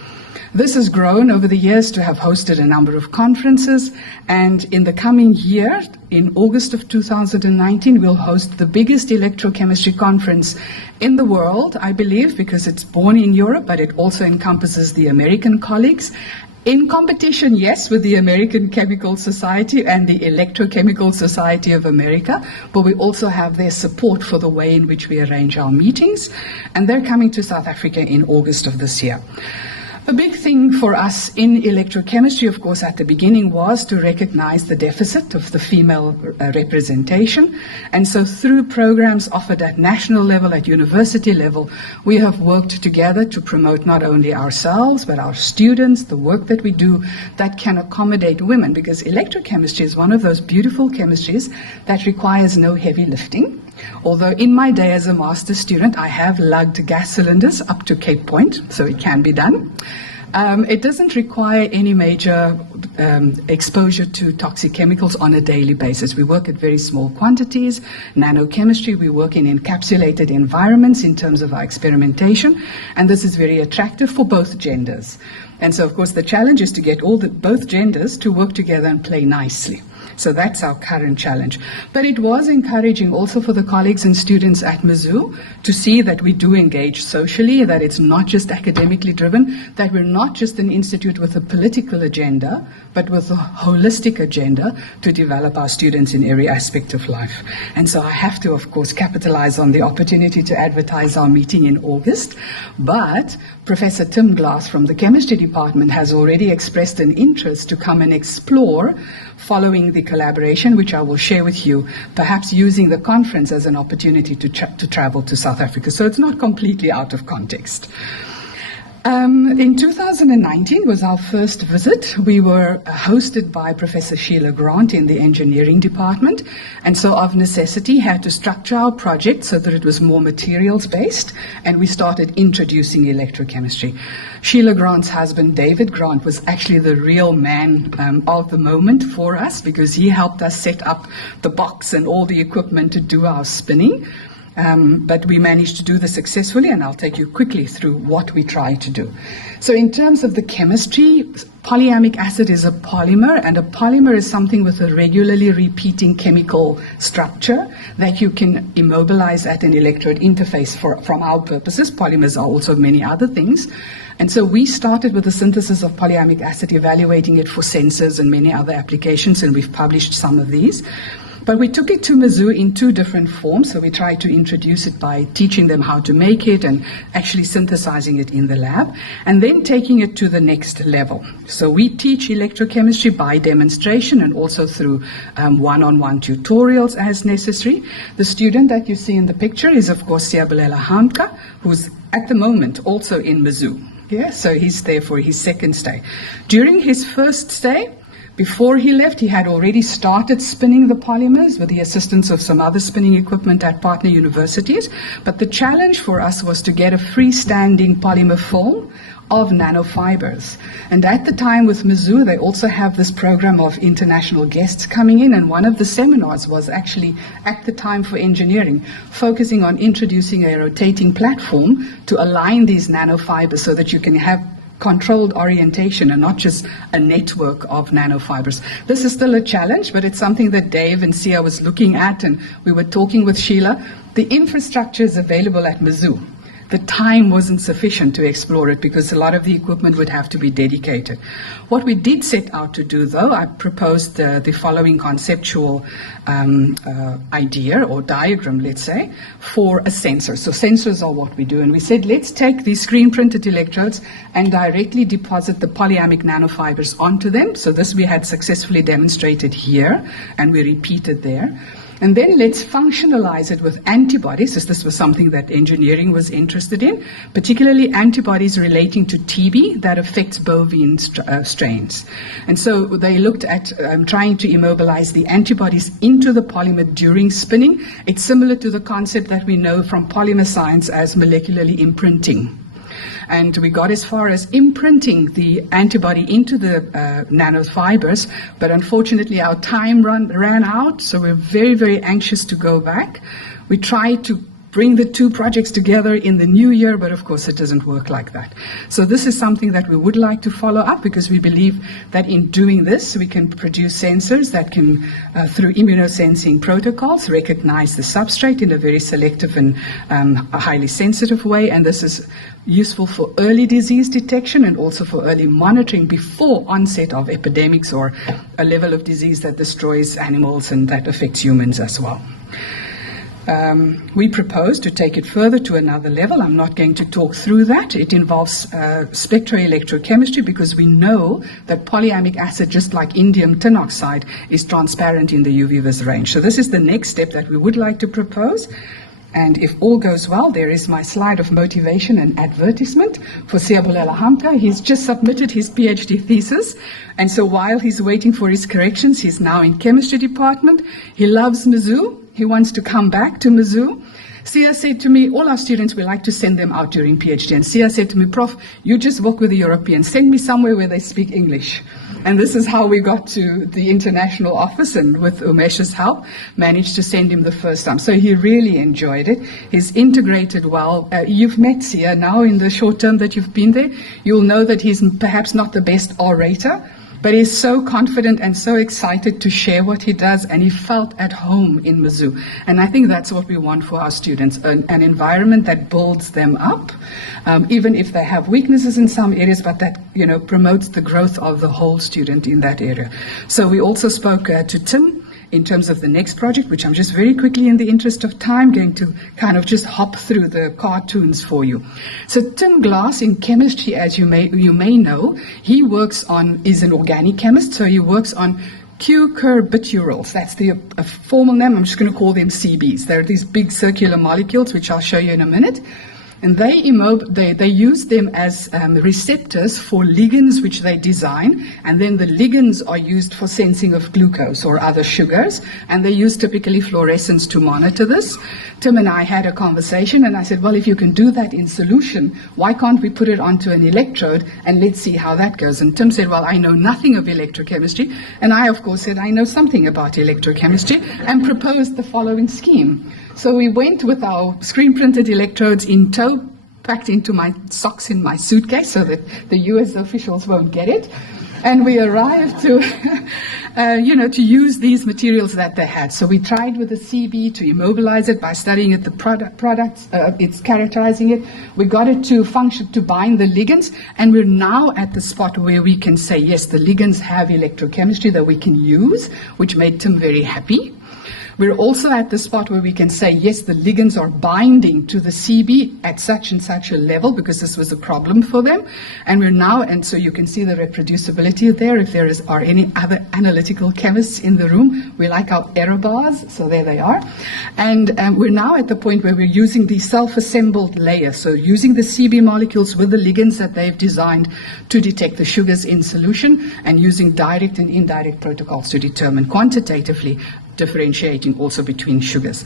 This has grown over the years to have hosted a number of conferences, and in the coming year, in August of 2019, we'll host the biggest electrochemistry conference in the world, I believe, because it's born in Europe, but it also encompasses the American colleagues. In competition, yes, with the American Chemical Society and the Electrochemical Society of America, but we also have their support for the way in which we arrange our meetings, and they're coming to South Africa in August of this year. A big thing for us in electrochemistry, of course, at the beginning was to recognize the deficit of the female representation. And so through programs offered at national level, at university level, we have worked together to promote not only ourselves, but our students, the work that we do that can accommodate women, because electrochemistry is one of those beautiful chemistries that requires no heavy lifting. Although in my day as a master's student, I have lugged gas cylinders up to Cape Point, so it can be done. It doesn't require any major exposure to toxic chemicals on a daily basis. We work at very small quantities. Nanochemistry, we work in encapsulated environments in terms of our experimentation, and this is very attractive for both genders. And so, of course, the challenge is to get both genders to work together and play nicely. So that's our current challenge. But it was encouraging also for the colleagues and students at Mizzou to see that we do engage socially, that it's not just academically driven, that we're not just an institute with a political agenda, but with a holistic agenda to develop our students in every aspect of life. And so I have to, of course, capitalize on the opportunity to advertise our meeting in August. But Professor Tim Glass from the chemistry department has already expressed an interest to come and explore following the collaboration, which I will share with you, perhaps using the conference as an opportunity to travel to South Africa. So it's not completely out of context. In 2019 was our first visit. We were hosted by Professor Sheila Grant in the engineering department, and so of necessity had to structure our project so that it was more materials based, and we started introducing electrochemistry. Sheila Grant's husband, David Grant, was actually the real man of the moment for us, because he helped us set up the box and all the equipment to do our spinning. But we managed to do this successfully, and I'll take you quickly through what we try to do. So in terms of the chemistry, polyamic acid is a polymer, and a polymer is something with a regularly repeating chemical structure that you can immobilize at an electrode interface from our purposes. Polymers are also many other things. And so we started with the synthesis of polyamic acid, evaluating it for sensors and many other applications, and we've published some of these. But we took it to Mizzou in two different forms. So we tried to introduce it by teaching them how to make it and actually synthesizing it in the lab, and then taking it to the next level. So we teach electrochemistry by demonstration and also through one-on-one tutorials as necessary. The student that you see in the picture is, of course, Siyabulela Hamka, who's at the moment also in Mizzou. Yeah, so he's there for his second stay. During his first stay, before he left, he had already started spinning the polymers with the assistance of some other spinning equipment at partner universities. But the challenge for us was to get a freestanding polymer film of nanofibers. And at the time with Mizzou, they also have this program of international guests coming in, and one of the seminars was actually at the time for engineering, focusing on introducing a rotating platform to align these nanofibers so that you can have controlled orientation and not just a network of nanofibers. This is still a challenge, but it's something that Dave and Sia was looking at, and we were talking with Sheila. The infrastructure is available at Mizzou. The time wasn't sufficient to explore it because a lot of the equipment would have to be dedicated. What we did set out to do, though, I proposed the following conceptual idea or diagram, let's say, for a sensor. So sensors are what we do. And we said, let's take these screen-printed electrodes and directly deposit the polyamic nanofibers onto them. So this we had successfully demonstrated here, and we repeated there. And then let's functionalize it with antibodies, as this was something that engineering was interested in, particularly antibodies relating to TB that affects bovine strains. And so they looked at trying to immobilize the antibodies into the polymer during spinning. It's similar to the concept that we know from polymer science as molecularly imprinting. And we got as far as imprinting the antibody into the nanofibers, but unfortunately our time ran out, so we're very, very anxious to go back. We tried to bring the two projects together in the new year, but of course it doesn't work like that. So this is something that we would like to follow up, because we believe that in doing this we can produce sensors that can, through immunosensing protocols, recognize the substrate in a very selective and a highly sensitive way, and this is useful for early disease detection and also for early monitoring before onset of epidemics or a level of disease that destroys animals and that affects humans as well. We propose to take it further to another level. I'm not going to talk through that. It involves spectroelectrochemistry, because we know that polyamic acid, just like indium tin oxide, is transparent in the UV-vis range. So this is the next step that we would like to propose. And if all goes well, there is my slide of motivation and advertisement for Siyabulela Hamka. He's just submitted his PhD thesis. And so while he's waiting for his corrections, he's now in chemistry department. He loves Mizzou. He wants to come back to Mizzou. Sia said to me, all our students, we like to send them out during PhD. And Sia said to me, Prof, you just work with the Europeans. Send me somewhere where they speak English. And this is how we got to the international office, and with Umesh's help, managed to send him the first time. So he really enjoyed it. He's integrated well. You've met Sia now in the short term that you've been there. You'll know that he's perhaps not the best orator, but he's so confident and so excited to share what he does, and he felt at home in Mizzou. And I think that's what we want for our students, an environment that builds them up, even if they have weaknesses in some areas, but that, you know, promotes the growth of the whole student in that area. So we also spoke to Tim in terms of the next project, which I'm just very quickly, in the interest of time, going to kind of just hop through the cartoons for you. So Tim Glass, in chemistry, as you may know, he is an organic chemist, so he works on cucurbiturols. That's the formal name. I'm just going to call them CBs. They're these big circular molecules, which I'll show you in a minute. And they use them as receptors for ligands which they design, and then the ligands are used for sensing of glucose or other sugars, and they use typically fluorescence to monitor this. Tim and I had a conversation, and I said, well, if you can do that in solution, why can't we put it onto an electrode and let's see how that goes? And Tim said, well, I know nothing of electrochemistry, and I, of course, said, I know something about electrochemistry, and proposed the following scheme. So we went with our screen-printed electrodes in tow, packed into my socks in my suitcase so that the US officials won't get it. And we arrived to, to use these materials that they had. So we tried with the CB to immobilize it by studying it, the products, it's characterizing it. We got it to function, to bind the ligands, and we're now at the spot where we can say, yes, the ligands have electrochemistry that we can use, which made Tim very happy. We're also at the spot where we can say, yes, the ligands are binding to the CB at such and such a level, because this was a problem for them. And we're now, and so you can see the reproducibility there. If there are any other analytical chemists in the room, we like our error bars, so there they are. And we're now at the point where we're using the self-assembled layer, so using the CB molecules with the ligands that they've designed to detect the sugars in solution, and using direct and indirect protocols to determine quantitatively differentiating also between sugars.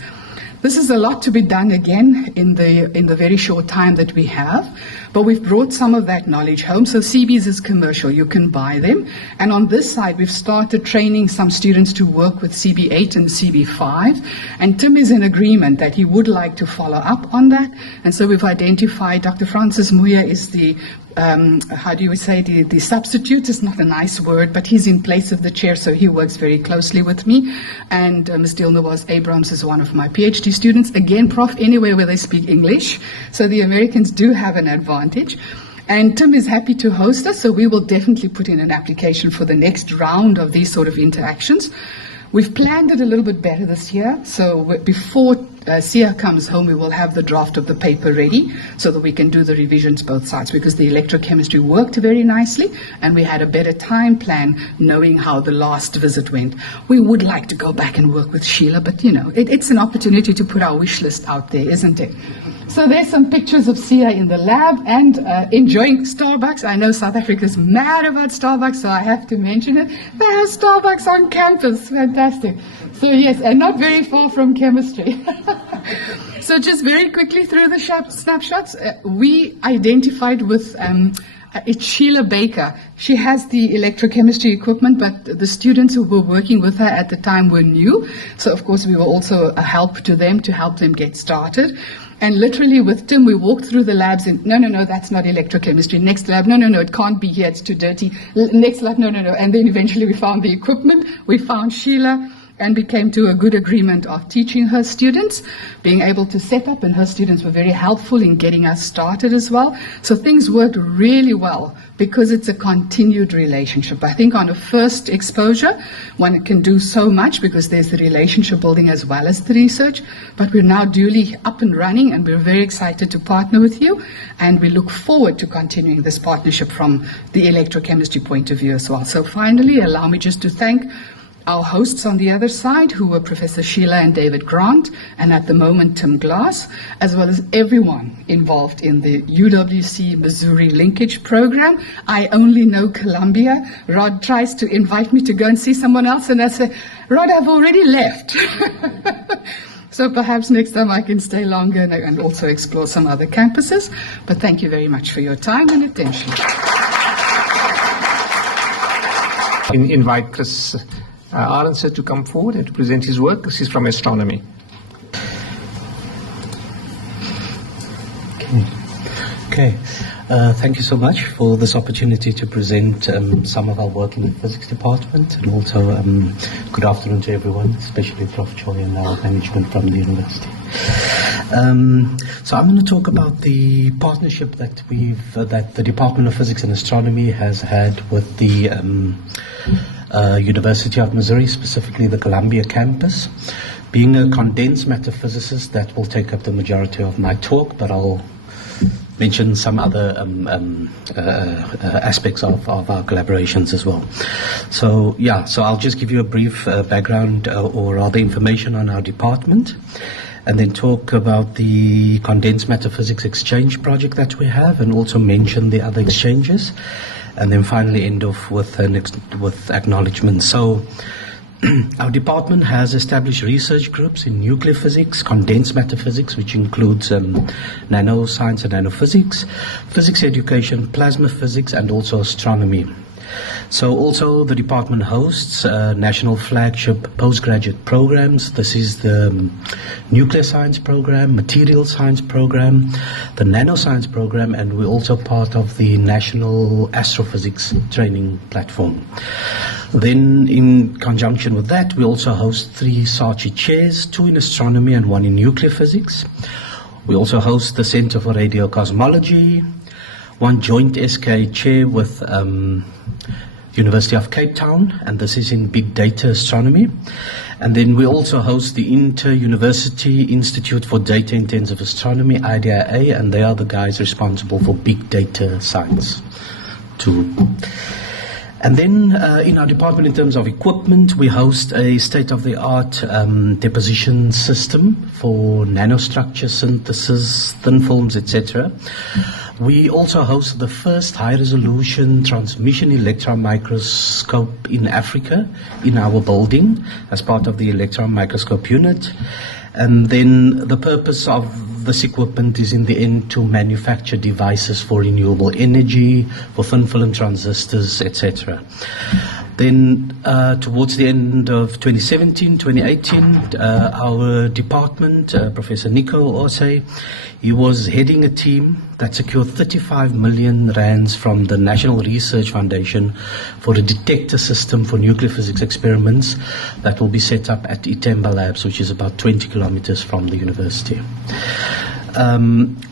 This is a lot to be done again in the very short time that we have, but we've brought some of that knowledge home. So CBs is commercial, you can buy them. And on this side, we've started training some students to work with CB8 and CB5. And Tim is in agreement that he would like to follow up on that. And so we've identified Dr. Francis Muya is the the substitute is not a nice word, but he's in place of the chair, so he works very closely with me. And Ms. Dilnawaz Abrams is one of my PhD students. Again, Prof, anywhere where they speak English. So the Americans do have an advantage. And Tim is happy to host us, so we will definitely put in an application for the next round of these sort of interactions. We've planned it a little bit better this year, so before Sia comes home, we will have the draft of the paper ready so that we can do the revisions both sides, because the electrochemistry worked very nicely and we had a better time plan knowing how the last visit went. We would like to go back and work with Sheila, but it's an opportunity to put our wish list out there, isn't it? So there's some pictures of Sia in the lab and enjoying Starbucks. I know South Africa's mad about Starbucks, so I have to mention it. They have Starbucks on campus. Fantastic. So yes, and not very far from chemistry. So just very quickly through the snapshots, we identified with it's Sheila Baker. She has the electrochemistry equipment, but the students who were working with her at the time were new. So of course we were also a help to them to help them get started. And literally with Tim, we walked through the labs and no, that's not electrochemistry. Next lab, no, it can't be here, it's too dirty. Next lab, no. And then eventually we found the equipment, we found Sheila, and we came to a good agreement of teaching her students, being able to set up, and her students were very helpful in getting us started as well. So things worked really well because it's a continued relationship. I think on a first exposure, one can do so much because there's the relationship building as well as the research, but we're now duly up and running and we're very excited to partner with you, and we look forward to continuing this partnership from the electrochemistry point of view as well. So finally, allow me just to thank our hosts on the other side, who were Professor Sheila and David Grant, and at the moment Tim Glass, as well as everyone involved in the UWC Missouri linkage program. I only know Columbia. Rod tries to invite me to go and see someone else, and I say, Rod, I've already left. So perhaps next time I can stay longer and also explore some other campuses. But thank you very much for your time and attention. Invite Chris Arendse to come forward and to present his work. This is from astronomy. Okay. Thank you so much for this opportunity to present some of our work in the physics department, and also good afternoon to everyone, especially Prof. Choi and our management from the university. So I'm going to talk about the partnership that the Department of Physics and Astronomy has had with the University of Missouri, specifically the Columbia campus. Being a condensed matter physicist, that will take up the majority of my talk, but I'll mention some other aspects of our collaborations as well. So I'll just give you a brief background or rather information on our department, and then talk about the condensed matter physics exchange project that we have, and also mention the other exchanges, and then finally end off with acknowledgements. So our department has established research groups in nuclear physics, condensed matter physics, which includes nanoscience and nanophysics, physics education, plasma physics, and also astronomy. So also the department hosts national flagship postgraduate programs. This is the nuclear science program, material science program, the nanoscience program, and we're also part of the national astrophysics training platform. Then in conjunction with that, we also host 3 Saatchi chairs, 2 in astronomy and 1 in nuclear physics. We also host the Center for Radiocosmology, 1 joint SK chair with University of Cape Town, and this is in big data astronomy. And then we also host the Inter-University Institute for Data Intensive Astronomy, IDIA, and they are the guys responsible for big data science too. And then in our department, in terms of equipment, we host a state-of-the-art deposition system for nanostructure synthesis, thin films, etc. We also host the first high-resolution transmission electron microscope in Africa in our building as part of the electron microscope unit. And then the purpose of this equipment is in the end to manufacture devices for renewable energy, for thin film transistors, etc. Then towards the end of 2017, 2018, our department, Professor Nico Osei, he was heading a team that secured 35 million rands from the National Research Foundation for a detector system for nuclear physics experiments that will be set up at Itemba Labs, which is about 20 kilometers from the university.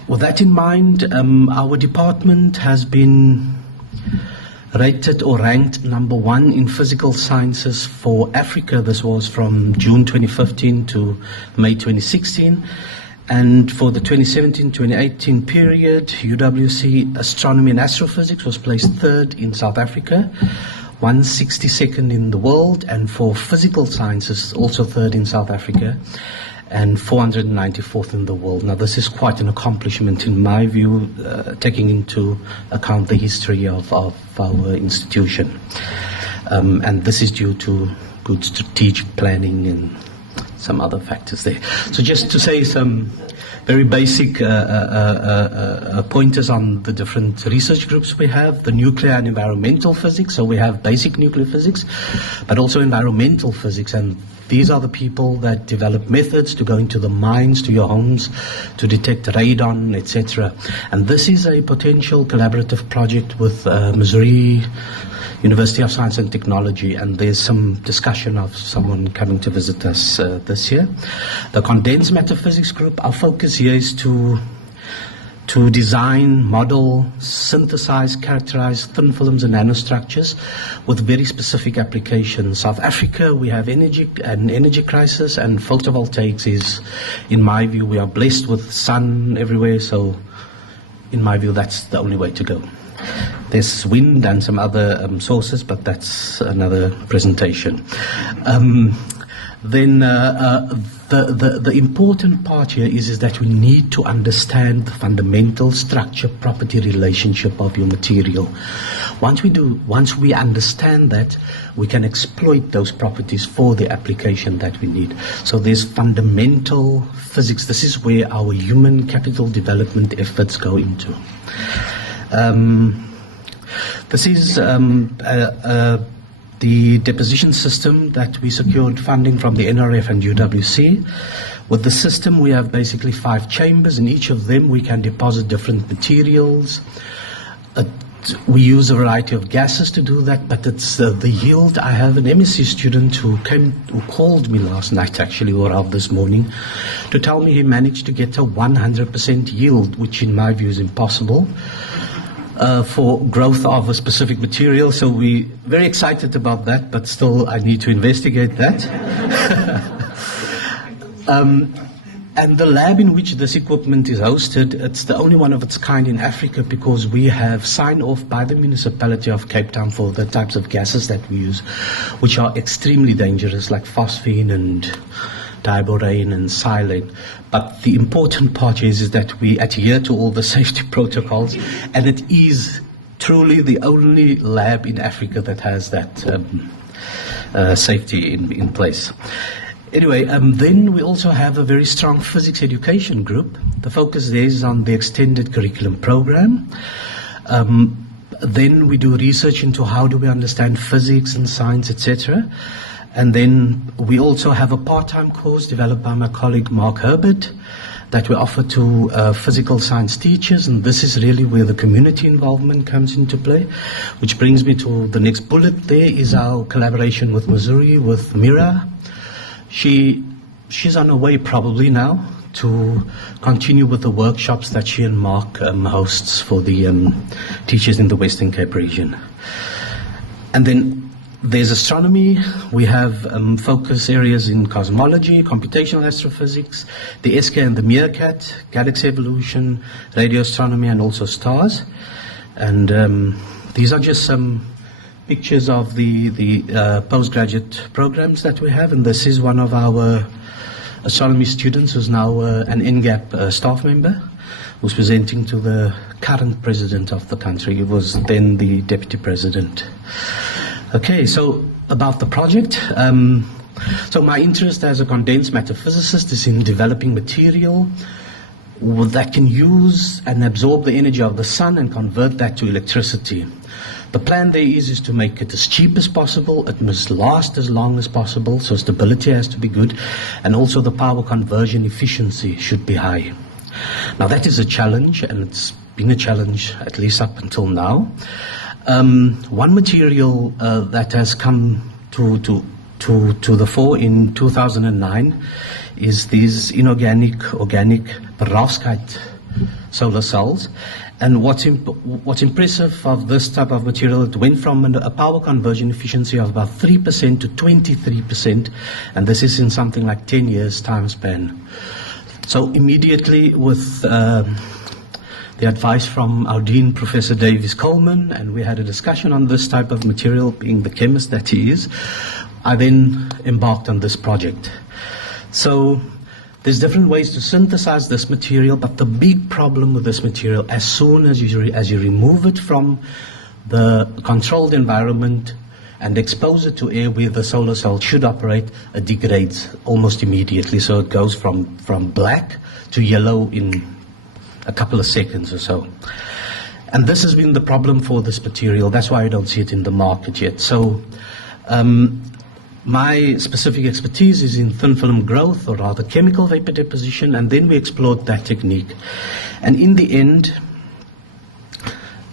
With that in mind, our department has been rated or ranked number 1 in physical sciences for Africa. This was from June 2015 to May 2016. And for the 2017-2018 period, UWC Astronomy and Astrophysics was placed 3rd in South Africa, 162nd in the world, and for physical sciences, also 3rd in South Africa, and 494th in the world. Now, this is quite an accomplishment in my view, taking into account the history of our institution. And this is due to good strategic planning and some other factors there. So just to say some very basic pointers on the different research groups we have: the nuclear and environmental physics. So we have basic nuclear physics, but also environmental physics, and these are the people that develop methods to go into the mines, to your homes, to detect radon, etc. And this is a potential collaborative project with Missouri University of Science and Technology, and there's some discussion of someone coming to visit us this year. The condensed matter physics group, our focus here is to design, model, synthesize, characterize thin films and nanostructures with very specific applications. South Africa, we have an energy crisis, and photovoltaics is, in my view, we are blessed with sun everywhere, so in my view, that's the only way to go. There's wind and some other sources, but that's another presentation. Then the important part here is that we need to understand the fundamental structure property relationship of your material. Once we understand that, we can exploit those properties for the application that we need. So there's fundamental physics. This is where our human capital development efforts go into. This is the deposition system that we secured funding from the NRF and UWC. With the system, we have basically 5 chambers. In each of them, we can deposit different materials. We use a variety of gases to do that, but it's the yield. I have an MSc student who called me last night, actually, or out this morning, to tell me he managed to get a 100% yield, which in my view is impossible. For growth of a specific material, so we're very excited about that, but still I need to investigate that. And the lab in which this equipment is hosted, it's the only one of its kind in Africa, because we have signed off by the municipality of Cape Town for the types of gases that we use, which are extremely dangerous, like phosphine and diborane and silane. But the important part is that we adhere to all the safety protocols, and it is truly the only lab in Africa that has that safety in place. Anyway, then we also have a very strong physics education group. The focus there is on the extended curriculum program. Then we do research into how do we understand physics and science, etc. And then we also have a part-time course developed by my colleague Mark Herbert that we offer to physical science teachers, and this is really where the community involvement comes into play, which brings me to the next bullet. There is our collaboration with Missouri, with Mira. She's on her way probably now to continue with the workshops that she and Mark hosts for the teachers in the Western Cape region. And then there's astronomy. We have focus areas in cosmology, computational astrophysics, the SK and the Meerkat, galaxy evolution, radio astronomy, and also stars. And these are just some pictures of the postgraduate programs that we have. And this is one of our astronomy students who's now an NGAP staff member, who's presenting to the current president of the country. He was then the deputy president. Okay, so about the project. So my interest as a condensed matter physicist is in developing material that can use and absorb the energy of the sun and convert that to electricity. The plan there is to make it as cheap as possible. It must last as long as possible, so stability has to be good, and also the power conversion efficiency should be high. Now that is a challenge, and it's been a challenge at least up until now. One material that has come to the fore in 2009 is these organic perovskite solar cells, And what's impressive of this type of material, it went from a power conversion efficiency of about 3% to 23%, and this is in something like 10 years time span. So immediately with the advice from our Dean, Professor Davis Coleman, and we had a discussion on this type of material, being the chemist that he is, I then embarked on this project. So there's different ways to synthesize this material, but the big problem with this material, as soon as you remove it from the controlled environment and expose it to air where the solar cell should operate, it degrades almost immediately. So it goes from black to yellow in a couple of seconds or so. And this has been the problem for this material. That's why I don't see it in the market yet. So my specific expertise is in thin film growth, or rather chemical vapor deposition, and then we explored that technique. And in the end,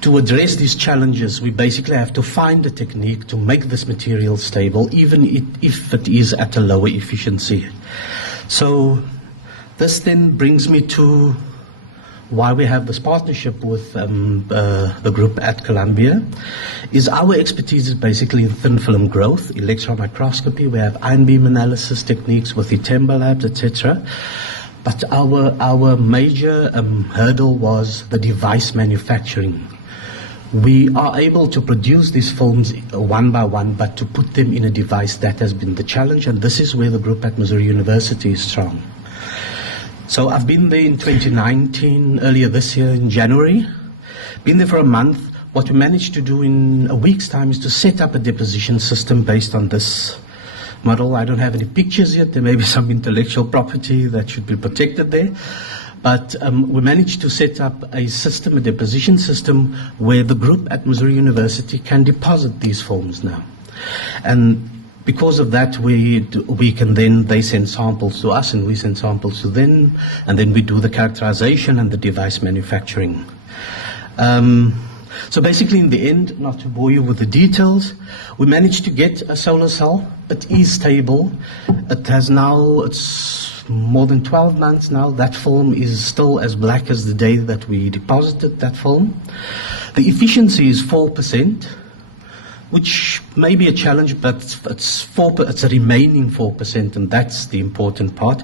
to address these challenges, we basically have to find a technique to make this material stable, even if it is at a lower efficiency. So this then brings me to why we have this partnership with the group at Columbia. Is our expertise is basically in thin film growth, electron microscopy. We have ion beam analysis techniques with the Temba labs, etc. But our major hurdle was the device manufacturing. We are able to produce these films one by one, but to put them in a device, that has been the challenge, and this is where the group at Missouri University is strong. So I've been there in 2019, earlier this year in January. Been there for a month. What we managed to do in a week's time is to set up a deposition system based on this model. I don't have any pictures yet. There may be some intellectual property that should be protected there. But we managed to set up a system, a deposition system, where the group at Missouri University can deposit these films now. And because of that, we can then, they send samples to us and we send samples to them, and then we do the characterization and the device manufacturing. So basically in the end, not to bore you with the details, we managed to get a solar cell. It is stable. It's more than 12 months now. That film is still as black as the day that we deposited that film. The efficiency is 4%. Which may be a challenge, but it's a remaining 4%, and that's the important part.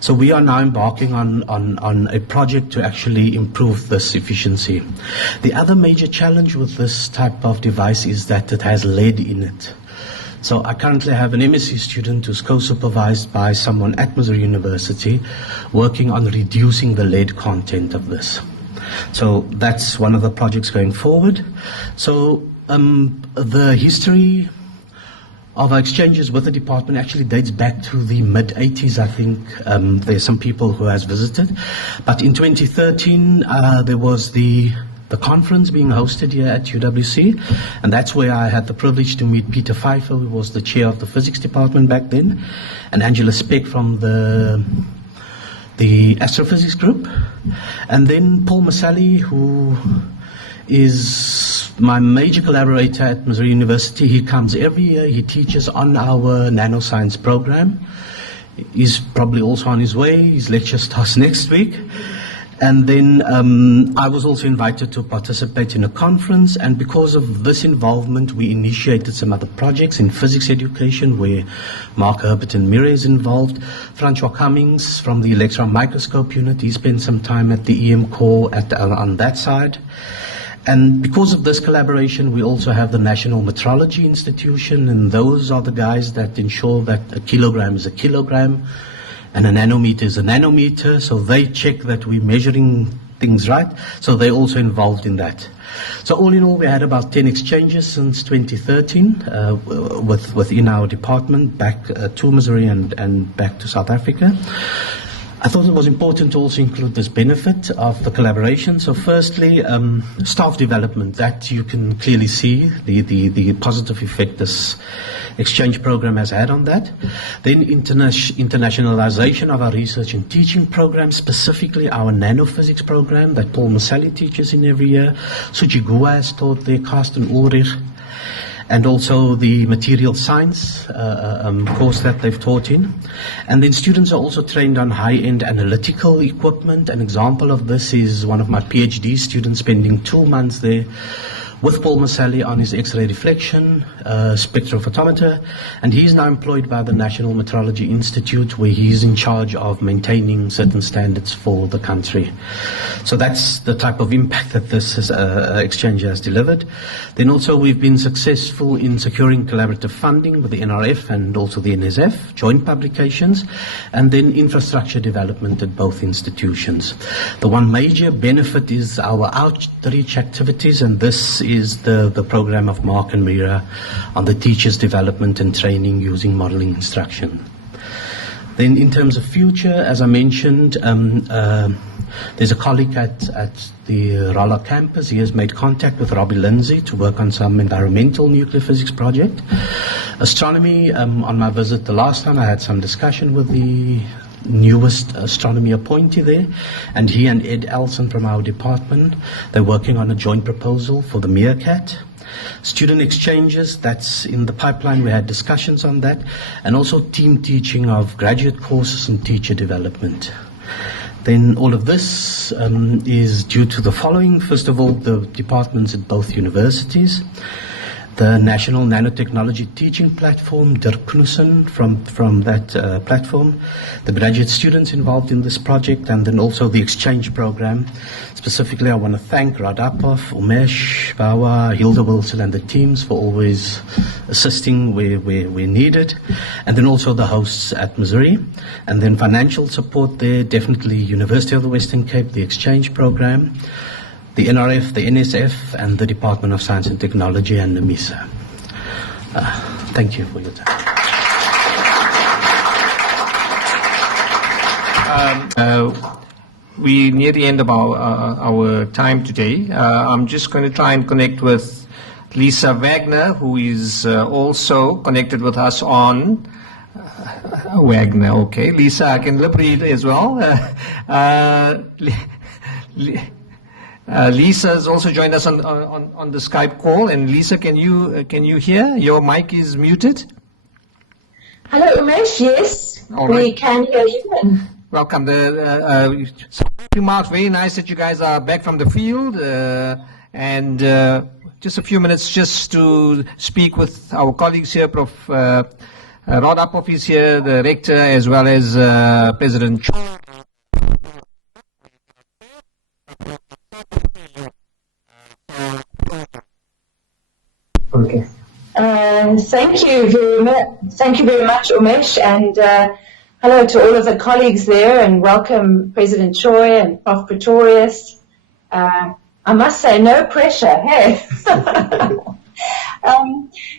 So we are now embarking on a project to actually improve this efficiency. The other major challenge with this type of device is that it has lead in it. So I currently have an MSc student who's co-supervised by someone at Missouri University working on reducing the lead content of this. So that's one of the projects going forward. So the history of our exchanges with the department actually dates back to the mid-80s, I think. There's some people who has visited. But in 2013, there was the conference being hosted here at UWC, and that's where I had the privilege to meet Peter Pfeiffer, who was the chair of the physics department back then, and Angela Speck from the astrophysics group, and then Paul Maselli, who is my major collaborator at Missouri University. He comes every year. He teaches on our nanoscience program. He's probably also on his way. His lecture starts next week. And then I was also invited to participate in a conference, and because of this involvement, we initiated some other projects in physics education where Mark Herbert and Mira is involved. Francois Cummings from the electron microscope unit, he spent some time at the EM core on that side. And because of this collaboration, we also have the National Metrology Institution, and those are the guys that ensure that a kilogram is a kilogram and a nanometer is a nanometer, so they check that we're measuring things right, so they're also involved in that. So all in all, we had about 10 exchanges since 2013 within our department, back to Missouri and back to South Africa. I thought it was important to also include this benefit of the collaboration. So firstly, staff development, that you can clearly see the positive effect this exchange program has had on that. Then internationalization of our research and teaching program, specifically our nanophysics program that Paul Maselli teaches in every year. Suchi Gua has taught there, Carsten Ulrich. and also the material science course that they've taught in. And then students are also trained on high-end analytical equipment. An example of this is one of my PhD students spending 2 months there with Paul Maselli on his X-ray reflection spectrophotometer, and he's now employed by the National Metrology Institute, where he's in charge of maintaining certain standards for the country. So that's the type of impact that this exchange has delivered. Then also we've been successful in securing collaborative funding with the NRF and also the NSF, joint publications, and then infrastructure development at both institutions. The one major benefit is our outreach activities, and this is the program of Mark and Mira on the teachers' development and training using modeling instruction. Then in terms of future, as I mentioned, there's a colleague at the Rolla campus. He has made contact with Robbie Lindsay to work on some environmental nuclear physics project. Astronomy, on my visit the last time, I had some discussion with the newest astronomy appointee there, and he and Ed Elson from our department, they're working on a joint proposal for the Meerkat. Student exchanges, that's in the pipeline. We had discussions on that, and also team teaching of graduate courses and teacher development. Then all of this is due to the following. First of all, the departments at both universities, the National Nanotechnology Teaching Platform, Dirk Knudsen from that platform, the graduate students involved in this project, and then also the exchange program. Specifically, I want to thank Radapov, Umesh, Bawa, Hilda Wilson, and the teams for always assisting where needed, and then also the hosts at Missouri. And then financial support there, definitely University of the Western Cape, the exchange program, the NRF, the NSF, and the Department of Science and Technology, and NMISA. Thank you for your time. We're near the end of our time today. I'm just going to try and connect with Lisa Wagner, who is also connected with us on Wagner. Okay, Lisa, I can lip read as well. Lisa has also joined us on the Skype call. And Lisa, can you hear? Your mic is muted. Hello, Umesh. Yes, we can hear you. Welcome. Remarks, very nice that you guys are back from the field, and just a few minutes just to speak with our colleagues here. Prof. Rodapov is here, the rector, as well as President Choi. Okay. Thank you very much, Umesh, and hello to all of the colleagues there, and welcome President Choi and Prof. Pretorius. I must say, no pressure, hey?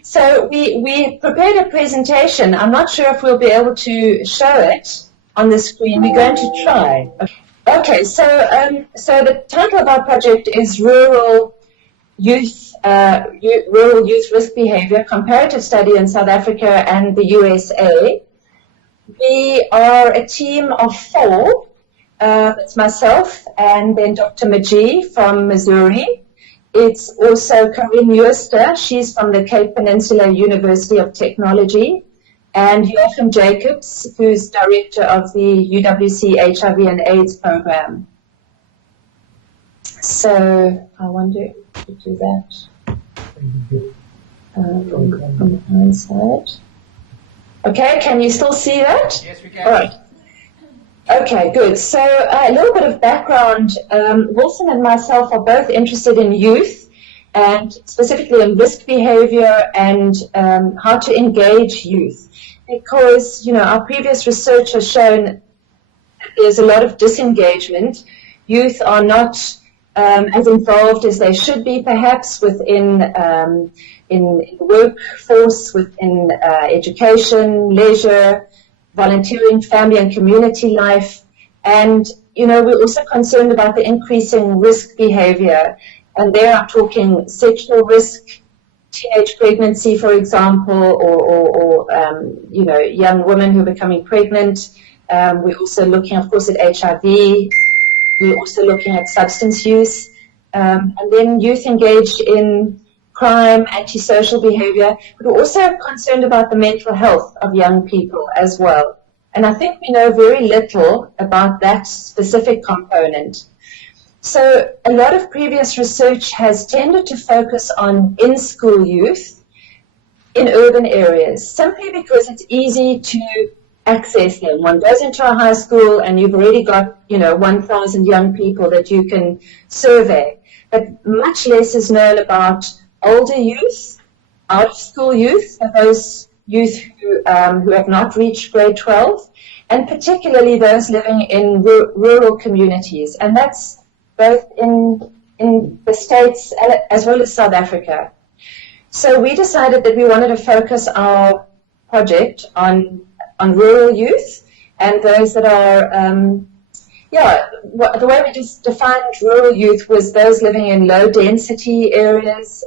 So we prepared a presentation. I'm not sure if we'll be able to show it on the screen. We're going to try. Okay, so the title of our project is Rural Youth Risk Behavior, Comparative Study in South Africa and the USA. We are a team of 4. It's myself and then Dr. Majee from Missouri. It's also Corinne Jooster. She's from the Cape Peninsula University of Technology. And Joachim Jacobs, who's director of the UWC HIV and AIDS program. So I wonder if we do that from my side. Okay, can you still see that? Yes, we can. All right. Okay, good. So a little bit of background. Wilson and myself are both interested in youth, and specifically in risk behavior and how to engage youth. Because, our previous research has shown there's a lot of disengagement. Youth are not as involved as they should be, perhaps, within in workforce, within education, leisure, volunteering, family and community life. And, we're also concerned about the increasing risk behavior. And there I'm talking sexual risk, teenage pregnancy, for example, or young women who are becoming pregnant. We're also looking, of course, at HIV. We're also looking at substance use. And then youth engaged in crime, antisocial behavior, but we're also concerned about the mental health of young people as well. And I think we know very little about that specific component. So a lot of previous research has tended to focus on in-school youth in urban areas, simply because it's easy to access them. One goes into a high school and you've already got, 1,000 young people that you can survey. But much less is known about older youth, out-of-school youth, those youth who have not reached grade 12, and particularly those living in rural communities. And that's both in the States as well as South Africa. So we decided that we wanted to focus our project on rural youth and those that are, the way we just defined rural youth was those living in low-density areas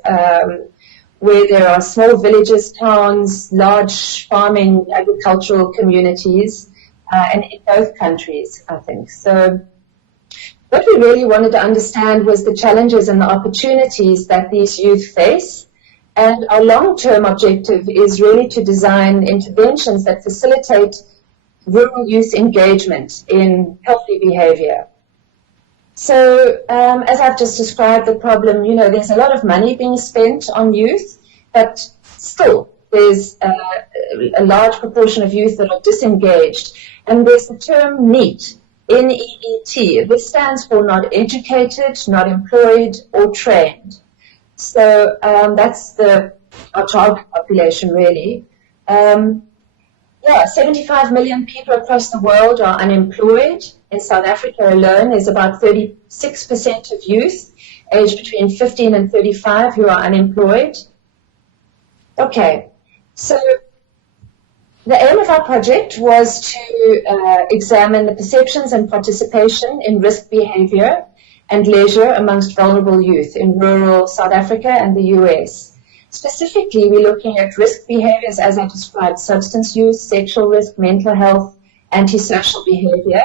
where there are small villages, towns, large farming, agricultural communities, and in both countries, I think. So what we really wanted to understand was the challenges and the opportunities that these youth face. And our long-term objective is really to design interventions that facilitate rural youth engagement in healthy behavior. So as I've just described the problem, there's a lot of money being spent on youth, but still there's a large proportion of youth that are disengaged. And there's the term NEET, N-E-E-T. This stands for not educated, not employed, or trained. So that's our target population, really. 75 million people across the world are unemployed. In South Africa alone, there's about 36% of youth aged between 15 and 35 who are unemployed. Okay, so the aim of our project was to examine the perceptions and participation in risk behavior and leisure amongst vulnerable youth in rural South Africa and the US. Specifically, we're looking at risk behaviors as I described: substance use, sexual risk, mental health, antisocial behavior.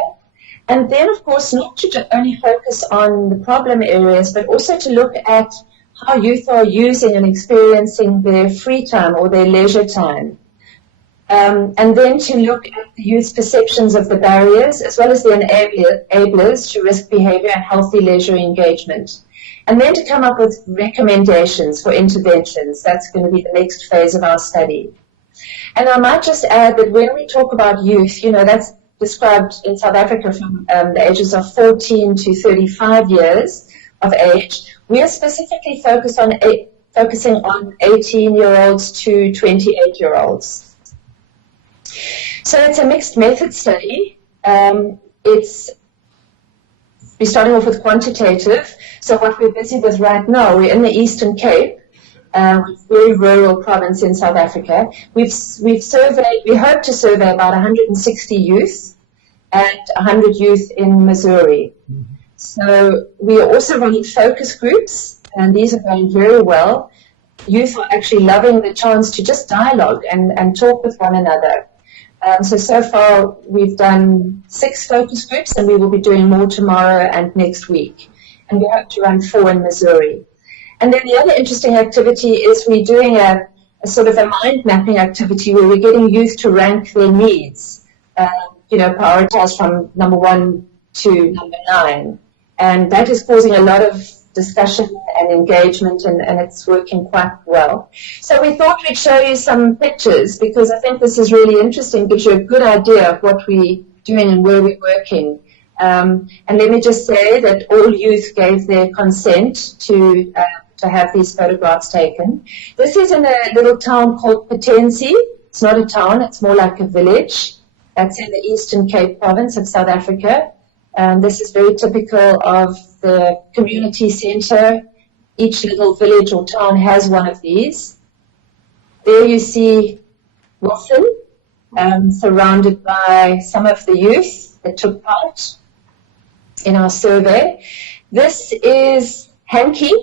And then, of course, not to only focus on the problem areas, but also to look at how youth are using and experiencing their free time or their leisure time. And then to look at the youth's perceptions of the barriers as well as the enablers to risk behavior and healthy leisure engagement. And then to come up with recommendations for interventions. That's going to be the next phase of our study. And I might just add that when we talk about youth, that's described in South Africa from the ages of 14 to 35 years of age. We are specifically focusing on 18-year-olds to 28-year-olds. So it's a mixed method study. We're starting off with quantitative. So what we're busy with right now, we're in the Eastern Cape, very rural province in South Africa. We hope to survey about 160 youth and 100 youth in Missouri. So we are also running focus groups, and these are going very well. Youth are actually loving the chance to just dialogue and talk with one another. So far we've done 6 focus groups, and we will be doing more tomorrow and next week. And we hope to run 4 in Missouri. And then the other interesting activity is we're doing a sort of a mind mapping activity where we're getting youth to rank their needs, prioritize from number 1 to number 9. And that is causing a lot of discussion and engagement, and it's working quite well. So we thought we'd show you some pictures because I think this is really interesting, gives you a good idea of what we're doing and where we're working. And let me just say that all youth gave their consent to have these photographs taken. This is in a little town called Potensi. It's not a town, it's more like a village. That's in the Eastern Cape province of South Africa. This is very typical of the community center. Each little village or town has one of these. There you see Wilson, surrounded by some of the youth that took part in our survey. This is Hanky,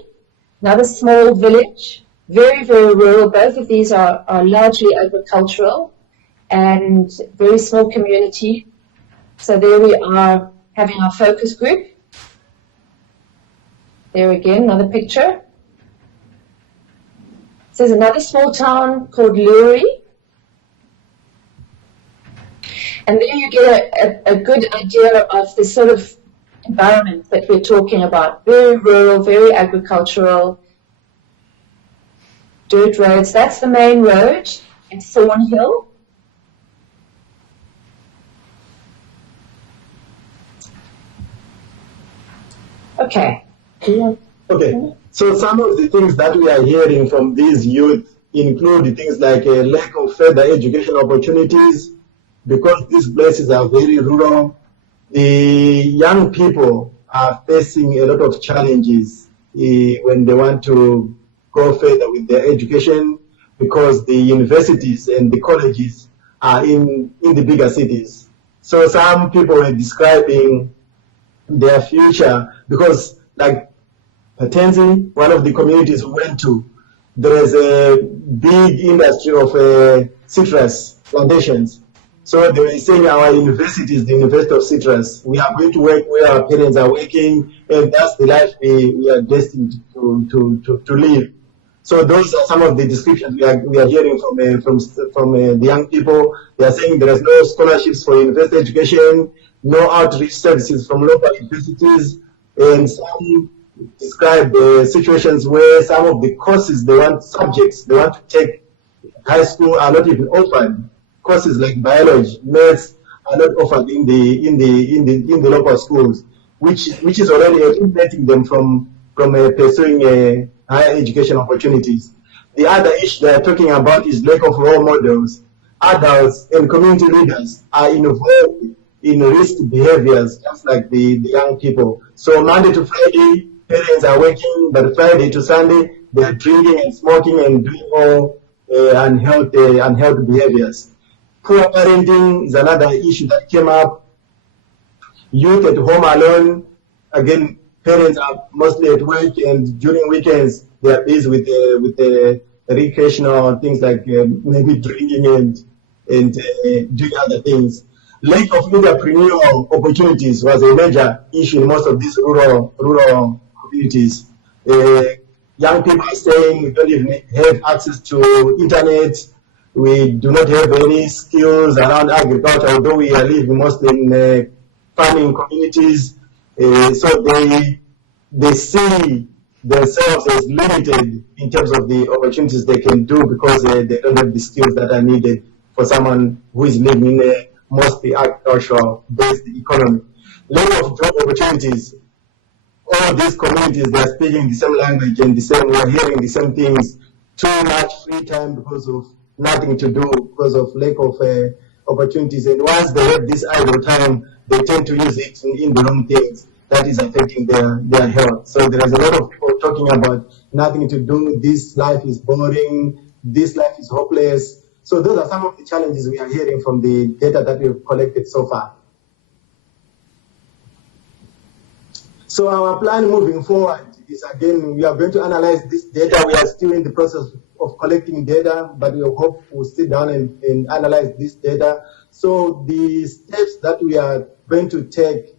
another small village, very, very rural. Both of these are largely agricultural and very small community. So there we are having our focus group. There again, another picture. So there's another small town called Luri. And there you get a good idea of the sort of environment that we're talking about. Very rural, very agricultural, dirt roads. That's the main road in Thornhill. Okay. Okay. So some of the things that we are hearing from these youth include things like a lack of further education opportunities, because these places are very rural. The young people are facing a lot of challenges when they want to go further with their education, because the universities and the colleges are in the bigger cities. So some people are describing their future, because like Patenzi, one of the communities we went to, there is a big industry of citrus plantations. So they were saying our university is the University of Citrus. We are going to work where our parents are working, and that's the life we are destined to live. So those are some of the descriptions we are hearing from the young people. They are saying there is no scholarships for university education, no outreach services from local universities, and some describe situations where some of the courses subjects they want to take high school are not even offered. Courses like biology, maths are not offered in the local schools, which is already eliminating them from pursuing higher education opportunities. The other issue they are talking about is lack of role models. Adults and community leaders are involved in risk behaviors, just like the young people. So Monday to Friday, parents are working, but Friday to Sunday, they are drinking and smoking and doing all unhealthy behaviors. Poor parenting is another issue that came up. Youth at home alone, again, parents are mostly at work, and during weekends they are busy with the recreational things like maybe drinking and doing other things. Lack of entrepreneurial opportunities was a major issue in most of these rural communities. Young people are saying we don't even have access to internet. We do not have any skills around agriculture, although we are living mostly in farming communities. So they see themselves as limited in terms of the opportunities they can do, because they don't have the skills that are needed for someone who is living in a mostly agricultural-based economy. Lack of job opportunities. All these communities, they are speaking the same language and we are hearing the same things. Too much free time because of nothing to do, because of lack of opportunities. And once they have this idle time, they tend to use it in the wrong things. That is affecting their health. So there is a lot of people talking about nothing to do, this life is boring, this life is hopeless. So those are some of the challenges we are hearing from the data that we have collected so far. So our plan moving forward is, again, we are going to analyze this data. We are still in the process of collecting data, but we hope we'll sit down and analyze this data. So the steps that we are going to take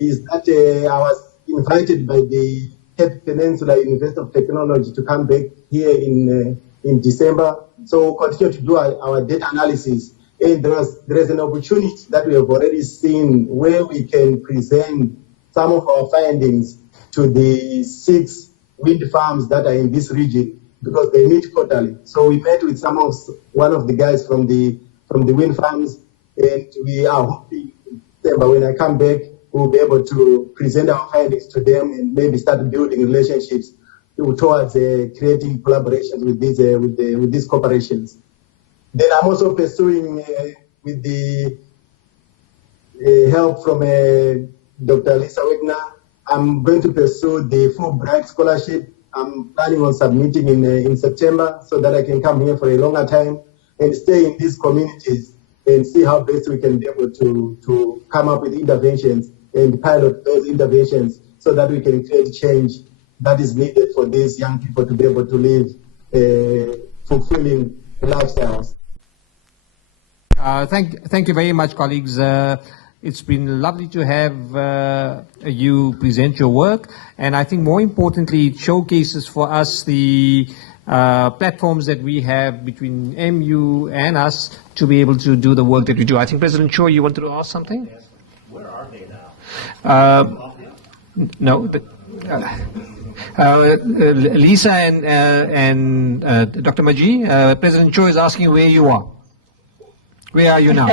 is that I was invited by the Cape Peninsula University of Technology to come back here in December. So we'll continue to do our data analysis. And there is an opportunity that we have already seen where we can present some of our findings to the 6 wind farms that are in this region, because they meet quarterly. So we met with one of the guys from the wind farms, and we are hoping in December, when I come back, we'll be able to present our findings to them and maybe start building relationships towards creating collaborations with these corporations. Then I'm also pursuing with the help from Dr. Lisa Wegner. I'm going to pursue the Fulbright scholarship. I'm planning on submitting in September so that I can come here for a longer time and stay in these communities and see how best we can be able to come up with interventions and pilot those interventions so that we can create change that is needed for these young people to be able to live fulfilling lifestyles. Thank you very much, colleagues. It's been lovely to have you present your work, and I think more importantly, it showcases for us the platforms that we have between MU and us to be able to do the work that we do. I think President Choi, you wanted to ask something? Yes. Where are they now? No. Lisa and Dr. Maji, President Choi is asking where you are. Where are you now?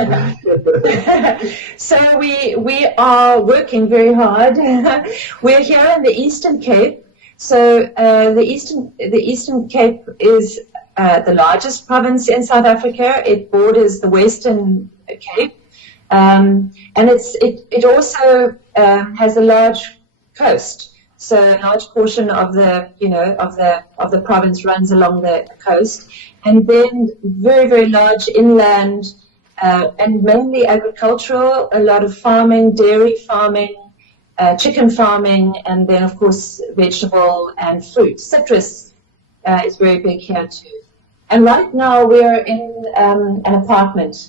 So we are working very hard. We're here in the Eastern Cape. So the Eastern Cape is the largest province in South Africa. It borders the Western Cape, and it also has a large coast. So a large portion of the province runs along the coast, and then very, very large inland and mainly agricultural, a lot of farming, dairy farming, chicken farming, and then of course vegetable and fruit. Citrus is very big here too. And right now we're in an apartment.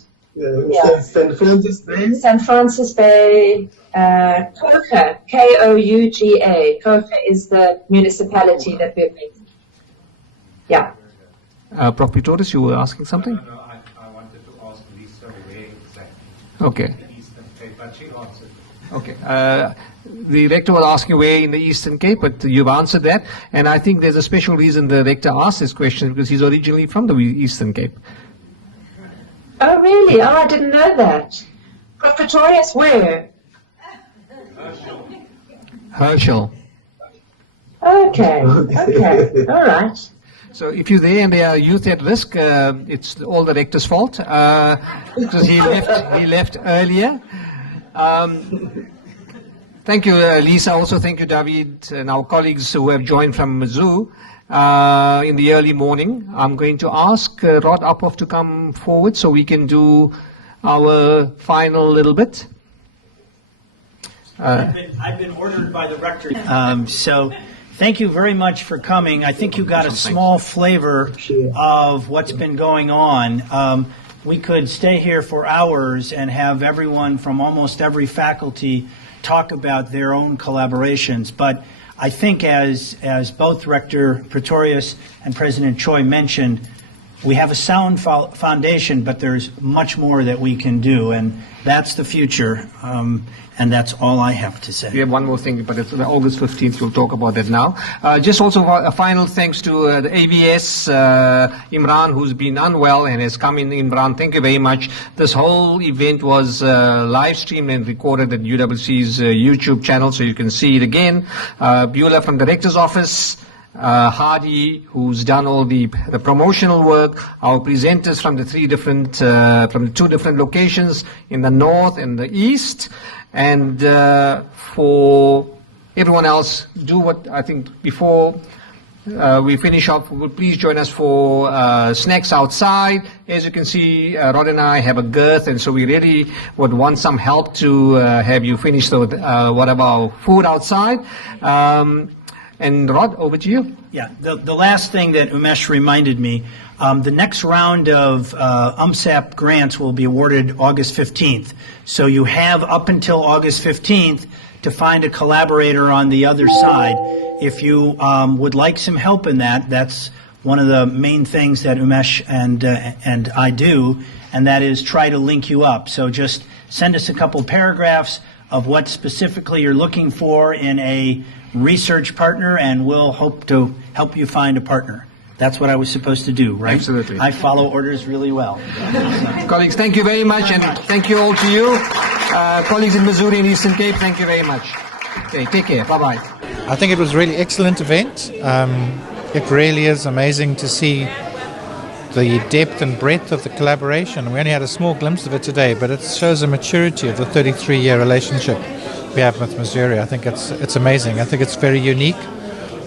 St. Francis Bay? St. Francis Bay, Koka, K-O-U-G-A. Koka is the municipality that we're in. Yeah. Prof. Pretorius, you were asking something? No, I wanted to ask Lisa where exactly. Okay. Eastern Cape, but she answered. Okay. The rector was asking where in the Eastern Cape, but you've answered that. And I think there's a special reason the rector asked this question, because he's originally from the Eastern Cape. Oh, really? Oh, I didn't know that. Prof. Pretorius, where? Herschel. Okay. Okay. All right. So if you're there and there are youth at risk, it's all the rector's fault, because he left earlier. Thank you, Lisa. Also, thank you, David, and our colleagues who have joined from Mizzou in the early morning. I'm going to ask Rod Uphoff to come forward so we can do our final little bit. I've been ordered by the rector. So thank you very much for coming. I think you got a small flavor of what's been going on. We could stay here for hours and have everyone from almost every faculty talk about their own collaborations. But I think as both Rector Pretorius and President Choi mentioned, we have a sound foundation, but there's much more that we can do, and that's the future. And that's all I have to say. We have one more thing, but it's August 15th. We'll talk about that now. Just also a final thanks to the ABS, Imran, who's been unwell and has come in. Imran, thank you very much. This whole event was live streamed and recorded at UWC's YouTube channel, so you can see it again. Beulah from the Director's Office. Hardy, who's done all the promotional work, our presenters from the two different locations in the north and the east, and for everyone else, do what I think before we finish off. Please join us for snacks outside. As you can see, Rod and I have a girth, and so we really would want some help to have you finish whatever our food outside. And Rod, over to you. Yeah, the last thing that Umesh reminded me, the next round of UMSAP grants will be awarded August 15th. So you have up until August 15th to find a collaborator on the other side. If you would like some help in that, that's one of the main things that Umesh and I do, and that is try to link you up. So just send us a couple paragraphs of what specifically you're looking for in a research partner, and we'll hope to help you find a partner. That's what I was supposed to do, right? Absolutely. I follow orders really well. Colleagues, thank you very much, and thank you all to you. Colleagues in Missouri and Eastern Cape, thank you very much. Okay, take care. Bye-bye. I think it was a really excellent event. It really is amazing to see the depth and breadth of the collaboration. We only had a small glimpse of it today, but it shows the maturity of the 33-year relationship we have with Missouri. I think it's amazing. I think it's very unique,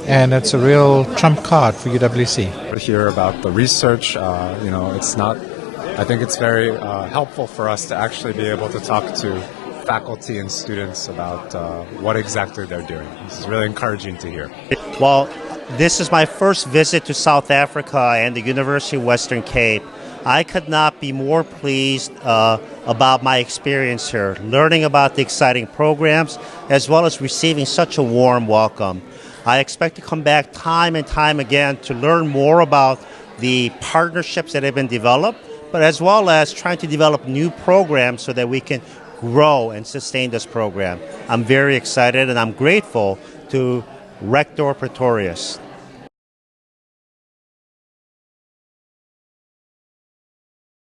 and it's a real trump card for UWC. Hear about the research, it's not. I think it's very helpful for us to actually be able to talk to faculty and students about what exactly they're doing. This is really encouraging to hear. Well, this is my first visit to South Africa and the University of Western Cape. I could not be more pleased about my experience here, learning about the exciting programs, as well as receiving such a warm welcome. I expect to come back time and time again to learn more about the partnerships that have been developed, but as well as trying to develop new programs so that we can grow and sustain this program. I'm very excited and I'm grateful to Rector Pretorius.